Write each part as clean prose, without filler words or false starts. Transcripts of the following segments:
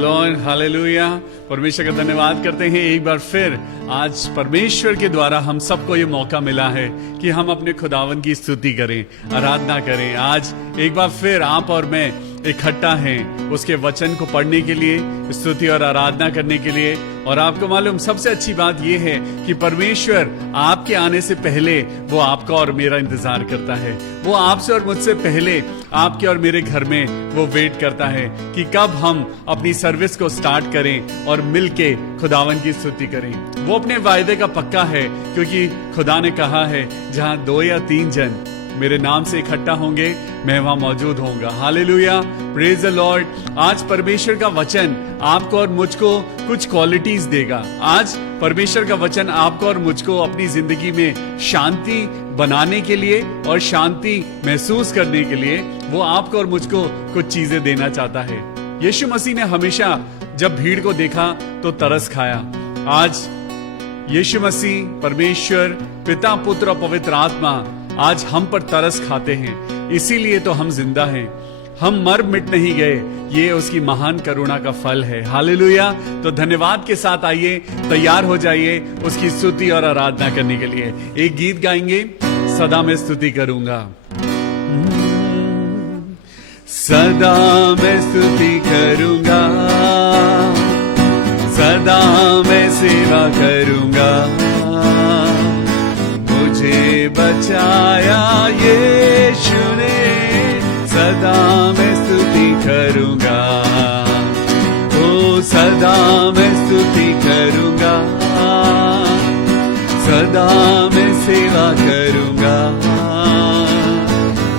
Lord, hallelujah. परमेश्वर का धन्यवाद करते हैं एक बार फिर। आज परमेश्वर के द्वारा हम सबको ये मौका मिला है कि हम अपने खुदावन की स्तुति करें, आराधना करें। आज एक बार फिर आप और मैं इकट्ठा हैं उसके वचन को पढ़ने के लिए, स्तुति और आराधना करने के लिए। और आपको मालूम, सबसे अच्छी बात यह है कि परमेश्वर आपके आने से पहले वो आपका और मेरा इंतजार करता है। वो आपसे और मुझसे पहले आपके और मेरे घर में वो वेट करता है कि कब हम अपनी सर्विस को स्टार्ट करें और मिलके खुदावन की स्तुति करें। वो अपने वायदे का पक्का है, क्योंकि खुदा ने कहा है जहां 2 या 3 जन मेरे नाम से इकट्ठा होंगे, मैं वहां मौजूद होऊंगा। Hallelujah, praise the Lord. आज परमेश्वर का वचन आपको और मुझको कुछ क्वालिटीज देगा। आज परमेश्वर का वचन आपको और मुझको अपनी जिंदगी में शांति बनाने के लिए और शांति महसूस करने के लिए वो आपको और मुझको कुछ चीजें देना चाहता है। यीशु मसीह ने हमेशा जब भीड़ को देखा तो तरस खाया। आज यीशु मसीह, परमेश्वर पिता, पुत्र और पवित्र आत्मा आज हम पर तरस खाते हैं। इसीलिए तो हम जिंदा हैं, हम मर मिट नहीं गए। ये उसकी महान करुणा का फल है। हालेलुया। तो धन्यवाद के साथ आइए, तैयार हो जाइए उसकी स्तुति और आराधना करने के लिए। एक गीत गाएंगे, सदा मैं स्तुति करूंगा। सदा मैं स्तुति करूंगा, सदा मैं सेवा करूंगा। मुझे बचाया यीशु ने, सदा मैं स्तुति करूंगा। ओ सदा मैं स्तुति करूंगा, सदा मैं सेवा करूंगा।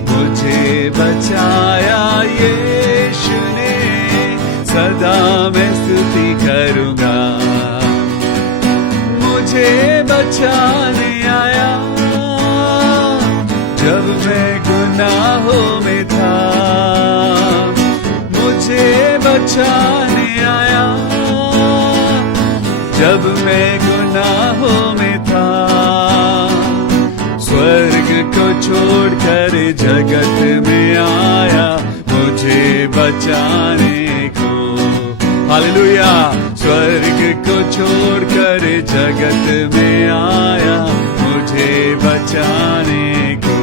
मुझे बचाया यीशु ने, सदा मैं स्तुति करूंगा। मुझे बचाने आया जब मैं गुनाहों में था, मुझे बचाने आया जब मैं गुनाहों में था। स्वर्ग को छोड़कर जगत में आया मुझे बचाने को। हालेलुया। स्वर्ग को छोड़कर जगत में आया मुझे बचाने को।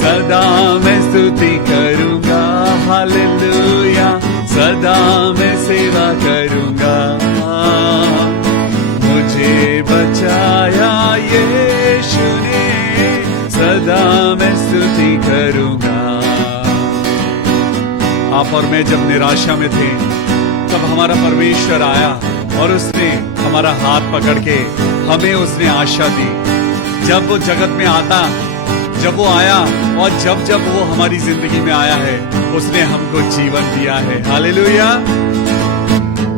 सदा मैं स्तुति करूंगा, हालेलुया। सदा मैं सेवा करूंगा। मुझे बचाया यीशु ने, सदा मैं स्तुति करूंगा। आप और मैं जब निराशा में थे, तब हमारा परमेश्वर आया और उसने हमारा हाथ पकड़ के हमें उसने आशा दी। जब वो जगत में आता, जब वो आया और जब जब वो हमारी जिंदगी में आया है, उसने हमको जीवन दिया है। हालेलुया।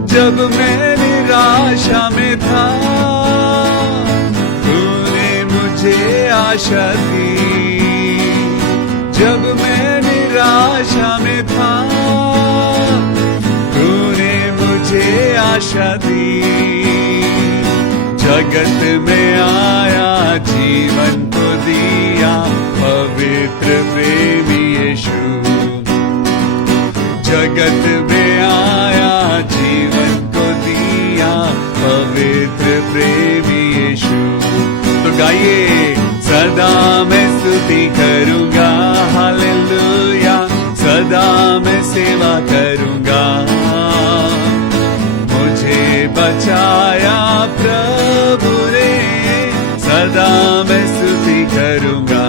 जब मैं निराशा में था, तूने मुझे आशा दी। जब मैं निराशा में था, तूने मुझे आशा दी। जगत में आया, जीवन को दिया, पवित्र प्रेमी यीशु। जगत में आया, जीवन को दिया, पवित्र प्रेमी यीशु। तो गाइए, सदा मैं स्तुति करूंगा, हालेलुया। सदा मैं सेवा करूंगा। मुझे बचाया प्रभु ने, सदा मैं स्तुति करूंगा।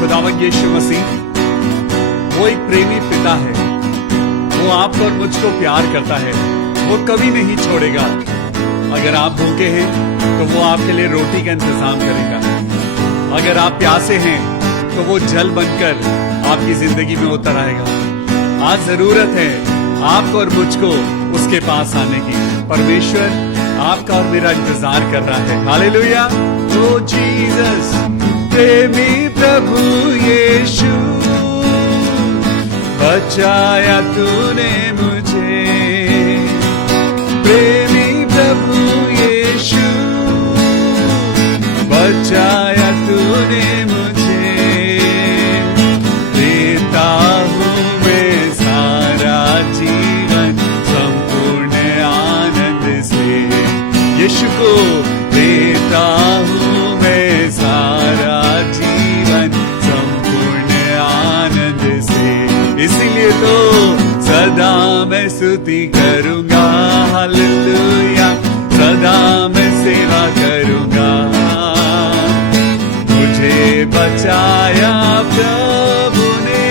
खुदावंद यीशु मसीह वो एक प्रेमी पिता है। वो आपको और मुझको प्यार करता है। वो कभी नहीं छोड़ेगा। अगर आप भूखे हैं तो वो आपके लिए रोटी का इंतजाम करेगा। अगर आप प्यासे हैं तो वो जल बनकर आपकी जिंदगी में उतर आएगा। आज जरूरत है आपको और मुझको उसके पास आने की। परमेश्वर आपका और मेरा इंतजार कर रहा है। हालेलुया। ओ जीसस, प्रेमी प्रभु यीशु, बचाया तूने मुझे। प्रेमी प्रभु यीशु, बचाया तूने मुझे। देता हूँ मैं मैं स्तुति करूंगा, हालेलुया, सदा मैं सेवा करूंगा। मुझे बचाया प्रभु ने,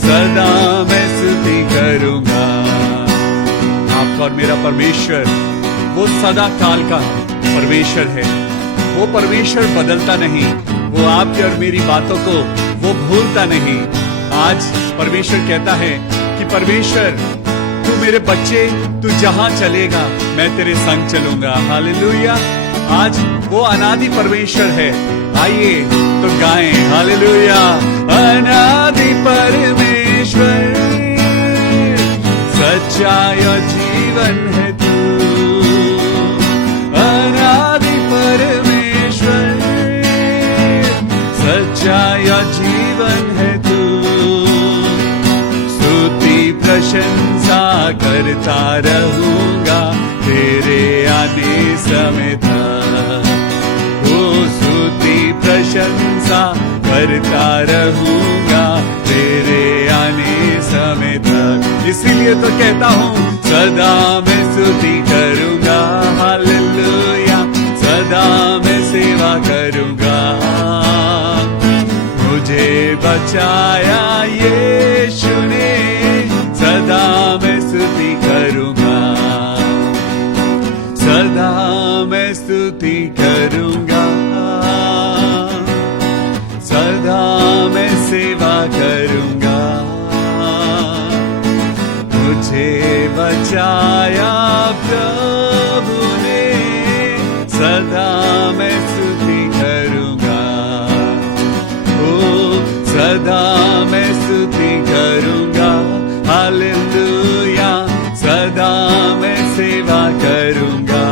सदा मैं स्तुति करूंगा। आपका और मेरा परमेश्वर वो सदा काल का परमेश्वर है। वो परमेश्वर बदलता नहीं, वो आपकी और मेरी बातों को वो भूलता नहीं। आज परमेश्वर कहता है कि परमेश्वर तू मेरे बच्चे, तू जहां चलेगा मैं तेरे संग चलूंगा, हालेलुया। आज वो अनादि परमेश्वर है। आइए तो गाएं, हालेलुया। अनादि परमेश्वर, सच्चाई और जीवन है तू। अनादि परमेश्वर, सच्चाई और जीवन है तू। स्तुति प्रशंसा करता रहूंगा तेरे आने समय तक। ओ स्तुति प्रशंसा करता रहूंगा तेरे आने समय तक। इसीलिए तो कहता हूँ सदा मैं स्तुति करूंगा, हालेलुया, सदा मैं सेवा करूंगा। मुझे बचाया यीशु ने, सदा मैं स्तुति करूंगा, सदा मैं स्तुति करूंगा, सदा मैं सेवा करूंगा। मुझे बचाया प्रभु ने, सदा मैं स्तुति करूंगा। ओ सदा मैं स्तुति करूंगा, हालेलुया, सदा मैं सेवा करूंगा।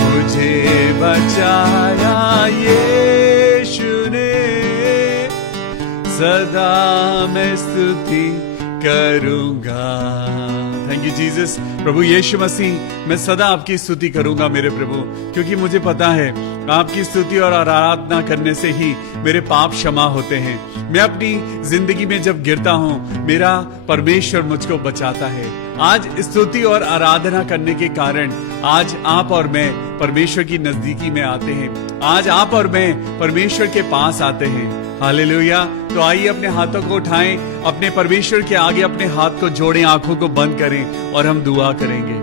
मुझे बचाया यीशु ने, सदा मैं स्तुति करूंगा। Thank you Jesus. प्रभु यीशु मसीह, मैं सदा आपकी स्तुति करूंगा मेरे प्रभु, क्योंकि मुझे पता है आपकी स्तुति और आराधना करने से ही मेरे पाप क्षमा होते हैं। मैं अपनी जिंदगी में जब गिरता हूँ, मेरा परमेश्वर मुझको बचाता है। आज स्तुति और आराधना करने के कारण आज आप और मैं परमेश्वर की नजदीकी में आते हैं। आज आप और मैं परमेश्वर के पास आते हैं, हालेलुया। तो आइए अपने हाथों को उठाएं, अपने परमेश्वर के आगे अपने हाथ को जोड़ें, आंखों को बंद करें और हम दुआ करेंगे।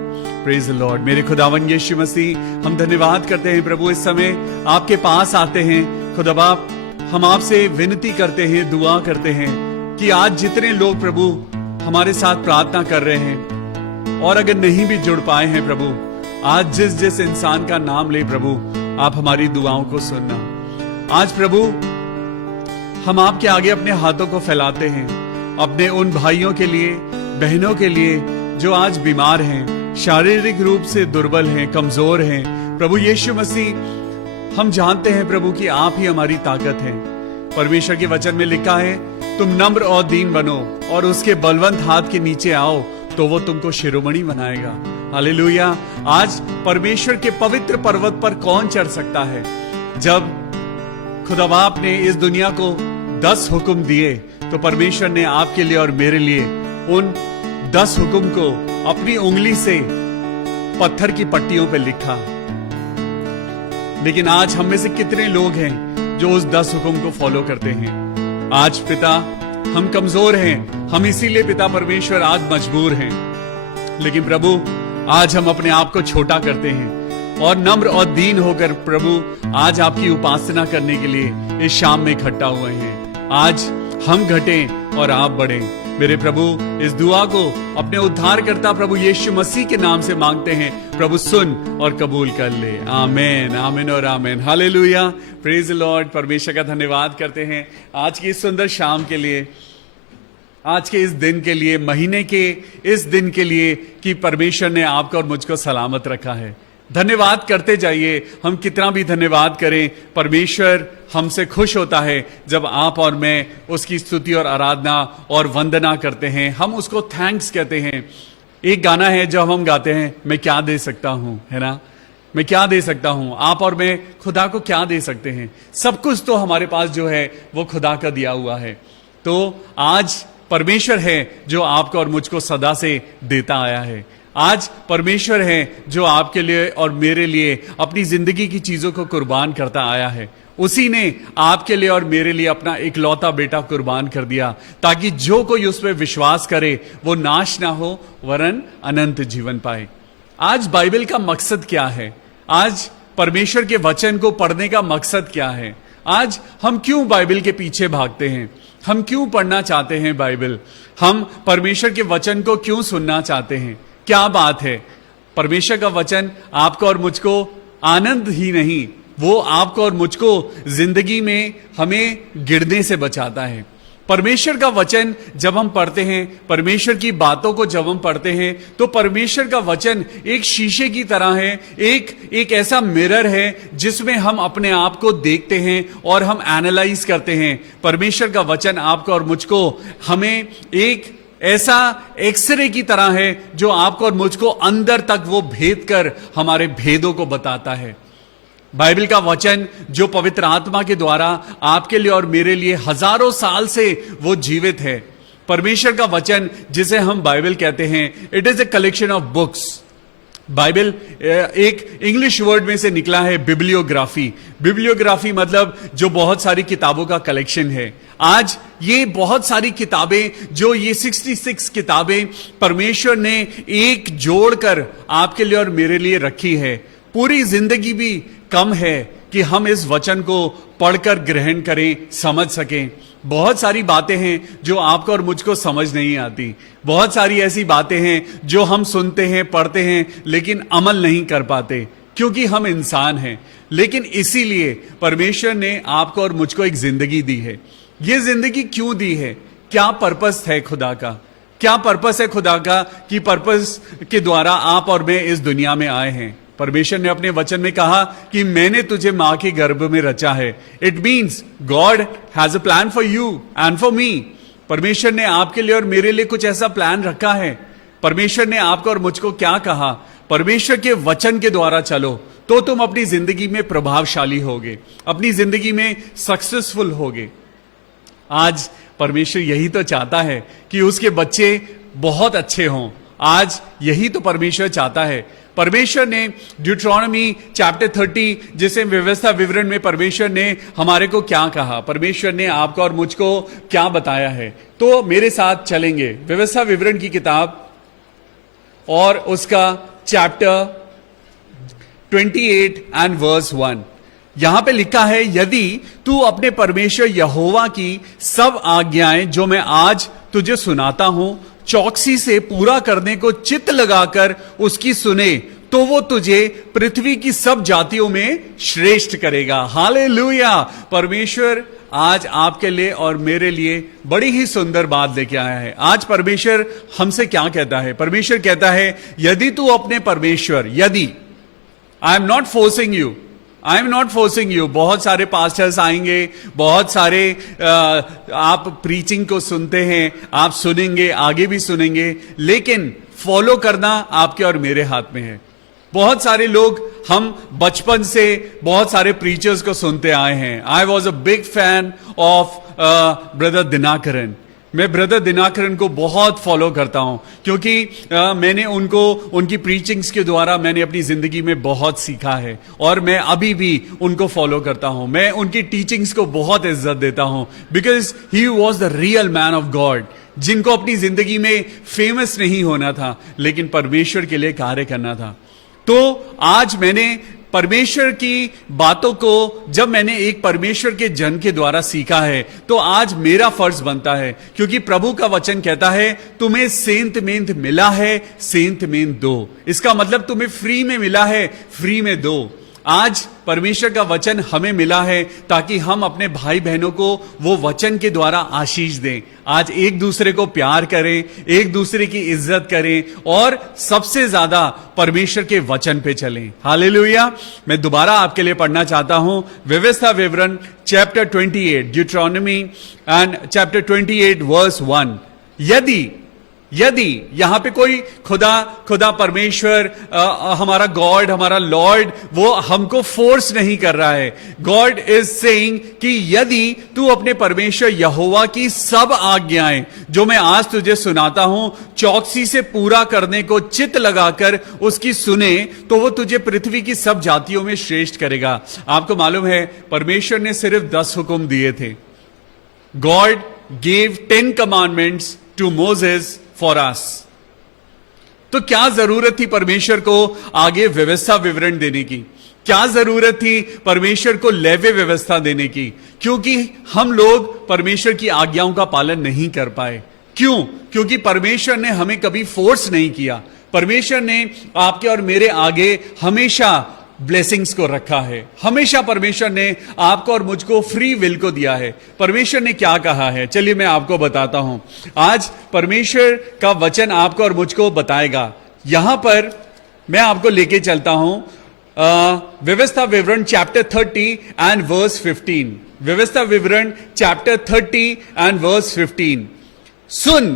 Praise the Lord. मेरे खुदावन यीशु मसीह, हम धन्यवाद करते हैं प्रभु, इस समय आपके पास आते हैं खुदा बाप। हम आपसे विनती करते हैं, दुआ करते हैं कि आज जितने लोग प्रभु हमारे साथ प्रार्थना कर रहे हैं और अगर नहीं भी जुड़ पाए हैं प्रभु, आज जिस जिस इंसान का नाम ले प्रभु, आप हमारी दुआओं को सुनना। आज प्रभु हम आपके आगे अपने हाथों को फैलाते हैं, अपने उन भाइयों के लिए, बहनों के लिए जो आज बीमार हैं, शारीरिक रूप से दुर्बल हैं, कमजोर हैं। प्रभु यीशु मसीह, हम जानते हैं प्रभु कि आप ही हमारी ताकत हैं। परमेश्वर के वचन में लिखा है, तुम नम्र और दीन बनो और उसके बलवंत हाथ के नीचे आओ तो वो तुमको शिरोमणि बनाएगा। हालेलुया। आज परमेश्वर के पवित्र पर्वत पर कौन चढ़ सकता है? जब खुदा बाप ने इस दुनिया को 10 हुक्म दिए तो परमेश्वर ने आपके लिए और मेरे लिए उन 10 हुक्म को अपनी उंगली से पत्थर की पट्टियों पर लिखा। लेकिन आज हम में से कितने लोग हैं जो उस 10 हुक्म को फॉलो करते हैं? आज पिता, हम कमजोर हैं, हम इसीलिए पिता परमेश्वर आज मजबूर हैं। लेकिन प्रभु, आज हम अपने आप को छोटा करते हैं और नम्र और दीन होकर प्रभु आज आपकी उपासना करने के लिए इस शाम में इकट्ठा हुए हैं। आज हम घटें और आप बढ़ें। मेरे प्रभु, इस दुआ को अपने उद्धारकर्ता प्रभु यीशु मसीह के नाम से मांगते हैं। प्रभु सुन और कबूल कर ले। आमेन, आमेन और आमेन। हालेलुया। Praise the Lord. परमेश्वर का धन्यवाद करते हैं आज की इस सुंदर शाम के लिए, आज के इस दिन के लिए, महीने के इस दिन के लिए कि परमेश्वर ने आपको और मुझको सलामत रखा है। धन्यवाद करते जाइए। हम कितना भी धन्यवाद करें, परमेश्वर हमसे खुश होता है जब आप और मैं उसकी स्तुति और आराधना और वंदना करते हैं। हम उसको थैंक्स कहते हैं। एक गाना है जब हम गाते हैं, मैं क्या दे सकता हूं, है ना? मैं क्या दे सकता हूं? आप और मैं खुदा को क्या दे सकते हैं? सब कुछ तो हमारे पास जो है वो खुदा का दिया हुआ है। तो आज परमेश्वर है जो आपको और मुझको सदा से देता आया है। आज परमेश्वर है जो आपके लिए और मेरे लिए अपनी जिंदगी की चीजों को कुर्बान करता आया है। उसी ने आपके लिए और मेरे लिए अपना इकलौता बेटा कुर्बान कर दिया, ताकि जो कोई उस पर विश्वास करे वो नाश ना हो वरन अनंत जीवन पाए। आज बाइबल का मकसद क्या है? आज परमेश्वर के वचन को पढ़ने का मकसद क्या है? आज हम क्यों बाइबल के पीछे भागते हैं? हम क्यों पढ़ना चाहते हैं बाइबल? हम परमेश्वर के वचन को क्यों सुनना चाहते हैं? क्या बात है? परमेश्वर का वचन आपको और मुझको आनंद ही नहीं, वो आपको और मुझको जिंदगी में हमें गिरने से बचाता है। परमेश्वर का वचन जब हम पढ़ते हैं, परमेश्वर की बातों को जब हम पढ़ते हैं, तो परमेश्वर का वचन एक शीशे की तरह है, एक ऐसा मिरर है जिसमें हम अपने आप को देखते हैं और हम एनालाइज करते हैं। परमेश्वर का वचन आपको और मुझको हमें एक ऐसा एक्सरे की तरह है जो आपको और मुझको अंदर तक वो भेद कर हमारे भेदों को बताता है। बाइबल का वचन जो पवित्र आत्मा के द्वारा आपके लिए और मेरे लिए हजारों साल से वो जीवित है। परमेश्वर का वचन जिसे हम बाइबल कहते हैं, it is a collection of books. Bible एक इंग्लिश वर्ड में से निकला है, बिब्लियोग्राफी। बिब्लियोग्राफी मतलब जो बहुत सारी किताबों का कलेक्शन है। आज ये बहुत सारी किताबें, जो ये 66 किताबें परमेश्वर ने एक जोड़कर आपके लिए और मेरे लिए रखी है। पूरी जिंदगी भी कम है कि हम इस वचन को पढ़कर ग्रहण करें, समझ सकें। बहुत सारी बातें हैं जो आपको और मुझको समझ नहीं आती। बहुत सारी ऐसी बातें हैं जो हम सुनते हैं, पढ़ते हैं, लेकिन अमल नहीं कर पाते, क्योंकि हम इंसान हैं। लेकिन इसीलिए परमेश्वर ने आपको और मुझको एक जिंदगी दी है। ये जिंदगी क्यों दी है? क्या पर्पस है खुदा का? क्या पर्पस है खुदा का कि पर्पस के द्वारा आप और मैं इस दुनिया में आए हैं? परमेश्वर ने अपने वचन में कहा कि मैंने तुझे मां के गर्भ में रचा है। It means God has a plan for you and for me. परमेश्वर ने आपके लिए और मेरे लिए कुछ ऐसा प्लान रखा है। परमेश्वर ने आपको और मुझको क्या कहा? परमेश्वर के वचन के द्वारा चलो तो तुम अपनी जिंदगी में प्रभावशाली होगे, अपनी जिंदगी में सक्सेसफुल होगे। आज परमेश्वर यही तो चाहता है कि उसके बच्चे बहुत अच्छे हों। आज यही तो परमेश्वर चाहता है। परमेश्वर ने ड्यूट्रॉनमी चैप्टर 30, जिसे व्यवस्था विवरण में परमेश्वर ने हमारे को क्या कहा, परमेश्वर ने आपको और मुझको क्या बताया है, तो मेरे साथ चलेंगे व्यवस्था विवरण की किताब और उसका चैप्टर 28 एंड वर्स 1। यहां पे लिखा है, यदि तू अपने परमेश्वर यहोवा की सब आज्ञाएं जो मैं आज तुझे सुनाता हूं चौकसी से पूरा करने को चित्त लगाकर उसकी सुने, तो वो तुझे पृथ्वी की सब जातियों में श्रेष्ठ करेगा। हालेलुया! परमेश्वर आज आपके लिए और मेरे लिए बड़ी ही सुंदर बात लेके आया है। आज परमेश्वर हमसे क्या कहता है? परमेश्वर कहता है, यदि तू अपने परमेश्वर, यदि, I am not forcing you, I am not forcing you. बहुत सारे पास्टर्स आएंगे, बहुत सारे आप प्रीचिंग को सुनते हैं, आप सुनेंगे, आगे भी सुनेंगे, लेकिन फॉलो करना आपके और मेरे हाथ में है। बहुत सारे लोग, हम बचपन से बहुत सारे प्रीचर्स को सुनते आए हैं। I was a big fan of brother Dinakaran. मैं ब्रदर दिनाकरन को बहुत फॉलो करता हूं, क्योंकि मैंने उनको, उनकी प्रीचिंग्स के द्वारा मैंने अपनी जिंदगी में बहुत सीखा है और मैं अभी भी उनको फॉलो करता हूं। मैं उनकी टीचिंग्स को बहुत इज्जत देता हूं, because he was the real man of God, जिनको अपनी जिंदगी में फेमस नहीं होना था, लेकिन परमेश्वर के लिए कार्य करना था। तो आज मैंने परमेश्वर की बातों को जब मैंने एक परमेश्वर के जन के द्वारा सीखा है, तो आज मेरा फर्ज बनता है, क्योंकि प्रभु का वचन कहता है, तुम्हें सेंत मेंत मिला है, सेंत मेंत दो। इसका मतलब तुम्हें फ्री में मिला है, फ्री में दो। आज परमेश्वर का वचन हमें मिला है ताकि हम अपने भाई बहनों को वो वचन के द्वारा आशीष दें। आज एक दूसरे को प्यार करें, एक दूसरे की इज्जत करें और सबसे ज्यादा परमेश्वर के वचन पे चलें। हालेलुया! मैं दोबारा आपके लिए पढ़ना चाहता हूं व्यवस्था विवरण chapter 28, Deuteronomy and chapter 28 verse 1। यदि यहां पे कोई खुदा परमेश्वर, हमारा गॉड, हमारा लॉर्ड, वो हमको फोर्स नहीं कर रहा है। गॉड इज सेइंग कि यदि तू अपने परमेश्वर यहोवा की सब आज्ञाएं जो मैं आज तुझे सुनाता हूं चौकसी से पूरा करने को चित्त लगाकर उसकी सुने, तो वो तुझे पृथ्वी की सब जातियों में श्रेष्ठ करेगा। आपको मालूम है परमेश्वर ने सिर्फ 10 हुक्म दिए थे। God gave 10 commandments to Moses for us. तो क्या जरूरत थी परमेश्वर को आगे व्यवस्था विवरण देने की? क्या जरूरत थी परमेश्वर को लेवे व्यवस्था देने की? क्योंकि हम लोग परमेश्वर की आज्ञाओं का पालन नहीं कर पाए। क्यों? क्योंकि परमेश्वर ने हमें कभी फोर्स नहीं किया। परमेश्वर ने आपके और मेरे आगे हमेशा ब्लेसिंग्स को रखा है। हमेशा परमेश्वर ने आपको और मुझको फ्री विल को दिया है। परमेश्वर ने क्या कहा है, चलिए मैं आपको बताता हूं। आज परमेश्वर का वचन आपको और मुझको बताएगा। यहां पर मैं आपको लेके चलता हूं व्यवस्था विवरण चैप्टर 30 एंड वर्स 15। व्यवस्था विवरण चैप्टर 30 एंड वर्स 15। सुन,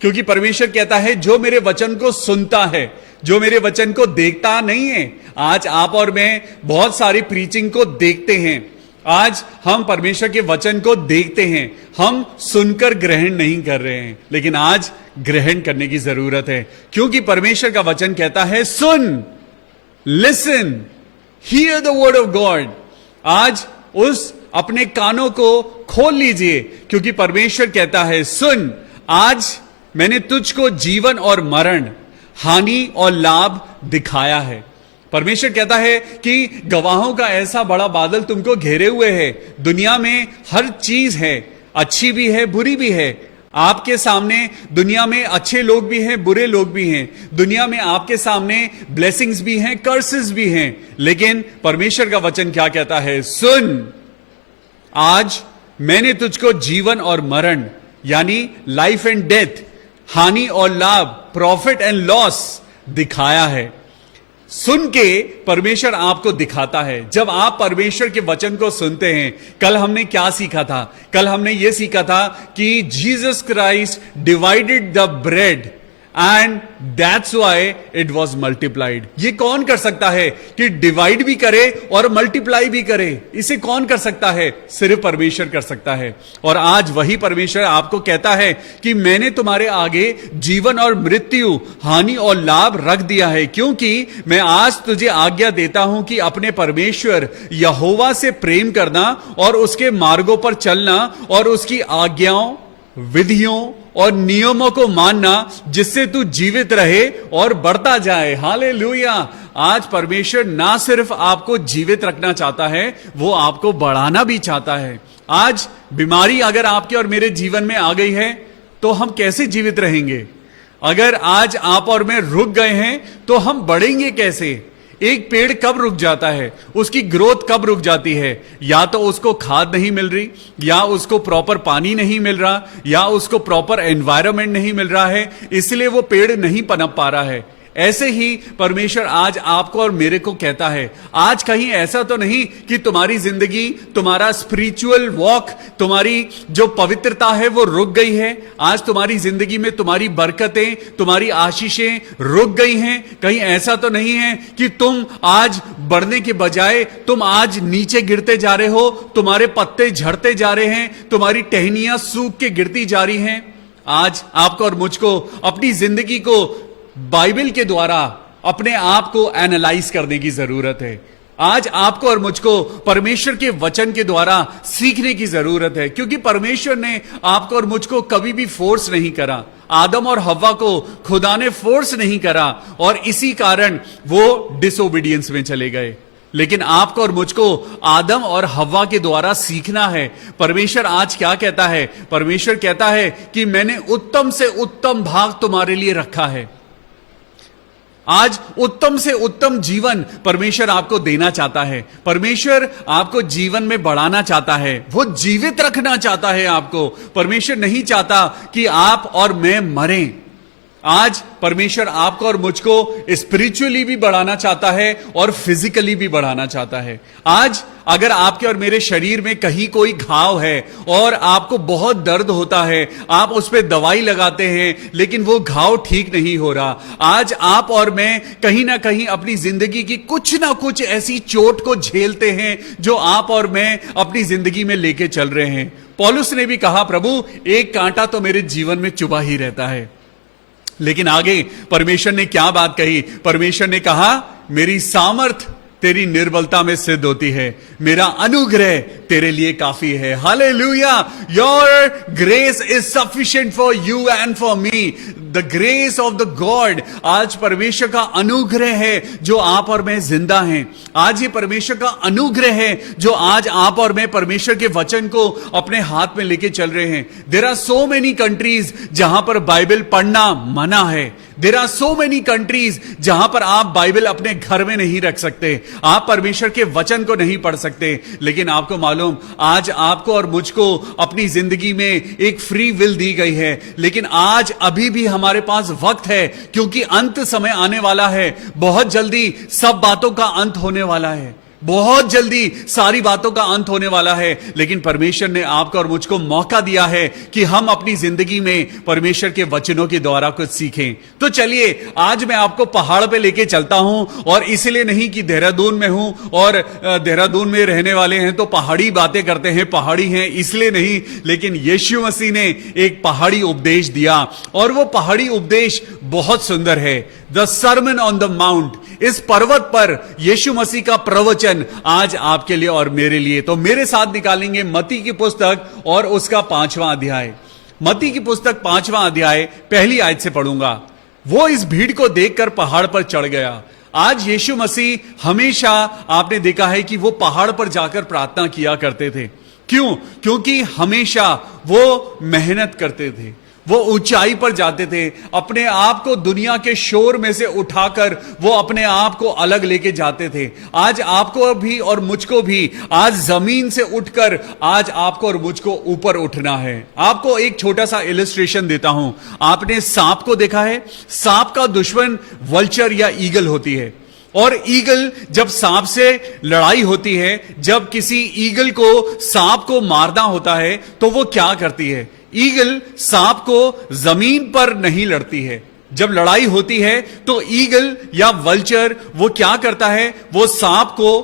क्योंकि परमेश्वर कहता है जो मेरे वचन को सुनता है, जो मेरे वचन को देखता नहीं है। आज आप और मैं बहुत सारी प्रीचिंग को देखते हैं। आज हम परमेश्वर के वचन को देखते हैं, हम सुनकर ग्रहण नहीं कर रहे हैं। लेकिन आज ग्रहण करने की जरूरत है, क्योंकि परमेश्वर का वचन कहता है सुन, listen, hear the word of God. आज उस अपने कानों को खोल लीजिए, क्योंकि परमेश्वर कहता है सुन, आज मैंने तुझको जीवन और मरण, हानि और लाभ दिखाया है। परमेश्वर कहता है कि गवाहों का ऐसा बड़ा बादल तुमको घेरे हुए है। दुनिया में हर चीज है, अच्छी भी है, बुरी भी है। आपके सामने दुनिया में अच्छे लोग भी हैं, बुरे लोग भी हैं। दुनिया में आपके सामने ब्लेसिंग्स भी हैं, कर्सेस भी हैं। लेकिन परमेश्वर का वचन क्या कहता है? सुन, आज मैंने तुझको जीवन और मरण, यानी लाइफ एंड डेथ, हानि और लाभ, प्रॉफिट एंड लॉस दिखाया है। सुन के परमेश्वर आपको दिखाता है। जब आप परमेश्वर के वचन को सुनते हैं, कल हमने क्या सीखा था? कल हमने यह सीखा था कि Jesus Christ divided the bread and that's why it was multiplied. ये कौन कर सकता है कि डिवाइड भी करे और मल्टीप्लाई भी करे? इसे कौन कर सकता है? सिर्फ परमेश्वर कर सकता है। और आज वही परमेश्वर आपको कहता है कि मैंने तुम्हारे आगे जीवन और मृत्यु, हानि और लाभ रख दिया है, क्योंकि मैं आज तुझे आज्ञा देता हूं कि अपने परमेश्वर यहोवा से प्रेम करना और उसके मार्गों पर चलना और उसकी आज्ञाओं, विधियों और नियमों को मानना, जिससे तू जीवित रहे और बढ़ता जाए। हालेलुया। आज परमेश्वर ना सिर्फ आपको जीवित रखना चाहता है, वो आपको बढ़ाना भी चाहता है। आज बीमारी अगर आपके और मेरे जीवन में आ गई है, तो हम कैसे जीवित रहेंगे? अगर आज आप और मैं रुक गए हैं, तो हम बढ़ेंगे कैसे? एक पेड़ कब रुक जाता है? उसकी ग्रोथ कब रुक जाती है? या तो उसको खाद नहीं मिल रही, या उसको प्रॉपर पानी नहीं मिल रहा, या उसको प्रॉपर एनवायरनमेंट नहीं मिल रहा है, इसलिए वो पेड़ नहीं पनप पा रहा है। ऐसे ही परमेश्वर आज आपको और मेरे को कहता है। आज कहीं ऐसा तो नहीं कि तुम्हारी जिंदगी, तुम्हारा स्पिरिचुअल वॉक, तुम्हारी जो पवित्रता है वो रुक गई है। आज तुम्हारी जिंदगी में तुम्हारी बरकतें, तुम्हारी आशीषें रुक गई हैं। कहीं ऐसा तो नहीं है कि तुम आज बढ़ने के बजाय तुम आज नीचे गिरते जा रहे हो, तुम्हारे पत्ते झड़ते जा रहे हैं, तुम्हारी टहनियां सूख के गिरती जा रही हैं। आज आपको और मुझको अपनी जिंदगी को बाइबल के द्वारा अपने आप को एनालाइज करने की जरूरत है। आज आपको और मुझको परमेश्वर के वचन के द्वारा सीखने की जरूरत है, क्योंकि परमेश्वर ने आपको और मुझको कभी भी फोर्स नहीं करा। आदम और हव्वा को खुदा ने फोर्स नहीं करा और इसी कारण वो डिसोबीडियंस में चले गए। लेकिन आपको और मुझको आदम और हव्वा के द्वारा सीखना है। परमेश्वर आज क्या कहता है? परमेश्वर कहता है कि मैंने उत्तम से उत्तम भाग तुम्हारे लिए रखा है। आज उत्तम से उत्तम जीवन परमेश्वर आपको देना चाहता है। परमेश्वर आपको जीवन में बढ़ाना चाहता है, वो जीवित रखना चाहता है आपको। परमेश्वर नहीं चाहता कि आप और मैं मरें। आज परमेश्वर आपको और मुझको स्पिरिचुअली भी बढ़ाना चाहता है और फिजिकली भी बढ़ाना चाहता है। आज अगर आपके और मेरे शरीर में कहीं कोई घाव है और आपको बहुत दर्द होता है, आप उस पर दवाई लगाते हैं लेकिन वो घाव ठीक नहीं हो रहा, आज आप और मैं कहीं ना कहीं अपनी जिंदगी की कुछ ना कुछ ऐसी चोट को झेलते हैं जो आप और मैं अपनी जिंदगी में लेके चल रहे हैं। पौलुस ने भी कहा, प्रभु एक कांटा तो मेरे जीवन में चुभा ही रहता है। लेकिन आगे परमेश्वर ने क्या बात कही? परमेश्वर ने कहा, मेरी सामर्थ तेरी निर्बलता में सिद्ध होती है, मेरा अनुग्रह तेरे लिए काफी है। Hallelujah, your grace is sufficient for you and for me. The grace of the God, आज परमेश्वर का अनुग्रह है जो आप और मैं जिंदा हैं। आज ये परमेश्वर का अनुग्रह है जो आज आप और मैं परमेश्वर के वचन को अपने हाथ में लेके चल रहे हैं। There are so many countries जहां पर बाइबल पढ़ना मना है। There are so many countries जहां पर आप बाइबल अपने घर में नहीं रख सकते, आप परमेश्वर के वचन को नहीं पढ़ सकते। लेकिन आपको मालूम, आज आपको और मुझको अपनी जिंदगी में एक फ्री विल दी गई है। लेकिन आज अभी भी हमारे पास वक्त है, क्योंकि अंत समय आने वाला है। बहुत जल्दी सब बातों का अंत होने वाला है, बहुत जल्दी सारी बातों का अंत होने वाला है। लेकिन परमेश्वर ने आपको और मुझको मौका दिया है कि हम अपनी जिंदगी में परमेश्वर के वचनों के द्वारा कुछ सीखें। तो चलिए, आज मैं आपको पहाड़ पे लेके चलता हूं, और इसलिए नहीं कि देहरादून में हूं और देहरादून में रहने वाले हैं तो पहाड़ी बातें करते हैं, पहाड़ी हैं इसलिए नहीं, लेकिन यीशु मसीह ने एक पहाड़ी उपदेश दिया और वो पहाड़ी उपदेश बहुत सुंदर है। The sermon on the mount, इस पर्वत पर यीशु मसीह का प्रवचन आज आपके लिए और मेरे लिए। तो मेरे साथ निकालेंगे मत्ती की पुस्तक और उसका 5वां अध्याय। मत्ती की पुस्तक 5वां अध्याय पहली आयत से पढ़ूंगा। वो इस भीड़ को देखकर पहाड़ पर चढ़ गया। आज यीशु मसीह हमेशा आपने देखा है कि वो पहाड़ पर जाकर प्रार्थना किया करते थे। क्यों? क्योंकि हमेशा वो मेहनत करते थे, वो ऊंचाई पर जाते थे, अपने आप को दुनिया के शोर में से उठाकर वो अपने आप को अलग लेके जाते थे। आज आपको भी और मुझको भी आज जमीन से उठकर आज आपको और मुझको ऊपर उठना है। आपको एक छोटा सा इलस्ट्रेशन देता हूं। आपने सांप को देखा है? सांप का दुश्मन वल्चर या ईगल होती है, और ईगल जब सांप से लड़ाई होती है, जब किसी ईगल को सांप को मारना होता है तो वो क्या करती है? ईगल सांप को जमीन पर नहीं लड़ती है। जब लड़ाई होती है तो ईगल या वल्चर वो क्या करता है? वो सांप को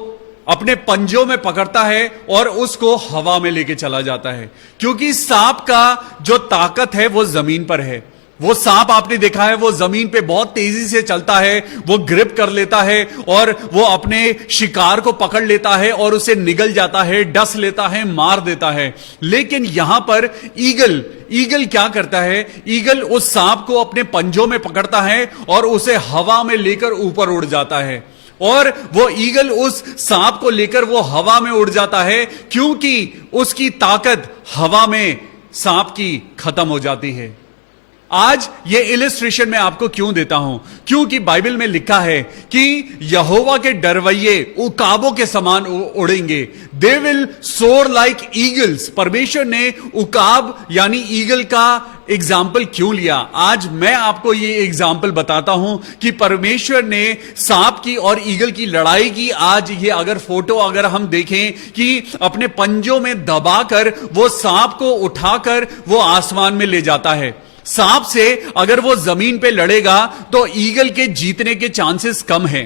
अपने पंजों में पकड़ता है और उसको हवा में लेके चला जाता है, क्योंकि सांप का जो ताकत है वो जमीन पर है। वो सांप आपने देखा है, वो जमीन पे बहुत तेजी से चलता है, वो ग्रिप कर लेता है और वो अपने शिकार को पकड़ लेता है और उसे निगल जाता है, डस लेता है, मार देता है। लेकिन यहां पर ईगल क्या करता है? ईगल उस सांप को अपने पंजों में पकड़ता है और उसे हवा में लेकर ऊपर उड़ जाता है, और वो ईगल उस सांप को लेकर वो हवा में उड़ जाता है, क्योंकि उसकी ताकत हवा में सांप की खत्म हो जाती है। आज ये इलस्ट्रेशन मैं आपको क्यों देता हूं? क्योंकि बाइबल में लिखा है कि यहोवा के डरवैये उकाबों के समान उड़ेंगे। दे विल सोर लाइक ईगल्स। परमेश्वर ने उकाब यानी ईगल का एग्जाम्पल क्यों लिया? आज मैं आपको ये एग्जाम्पल बताता हूं कि परमेश्वर ने सांप की और ईगल की लड़ाई की। आज ये अगर फोटो अगर हम देखें कि अपने पंजों में दबाकर वो सांप को उठाकर वो आसमान में ले जाता है। सांप से अगर वो जमीन पे लड़ेगा तो ईगल के जीतने के चांसेस कम हैं।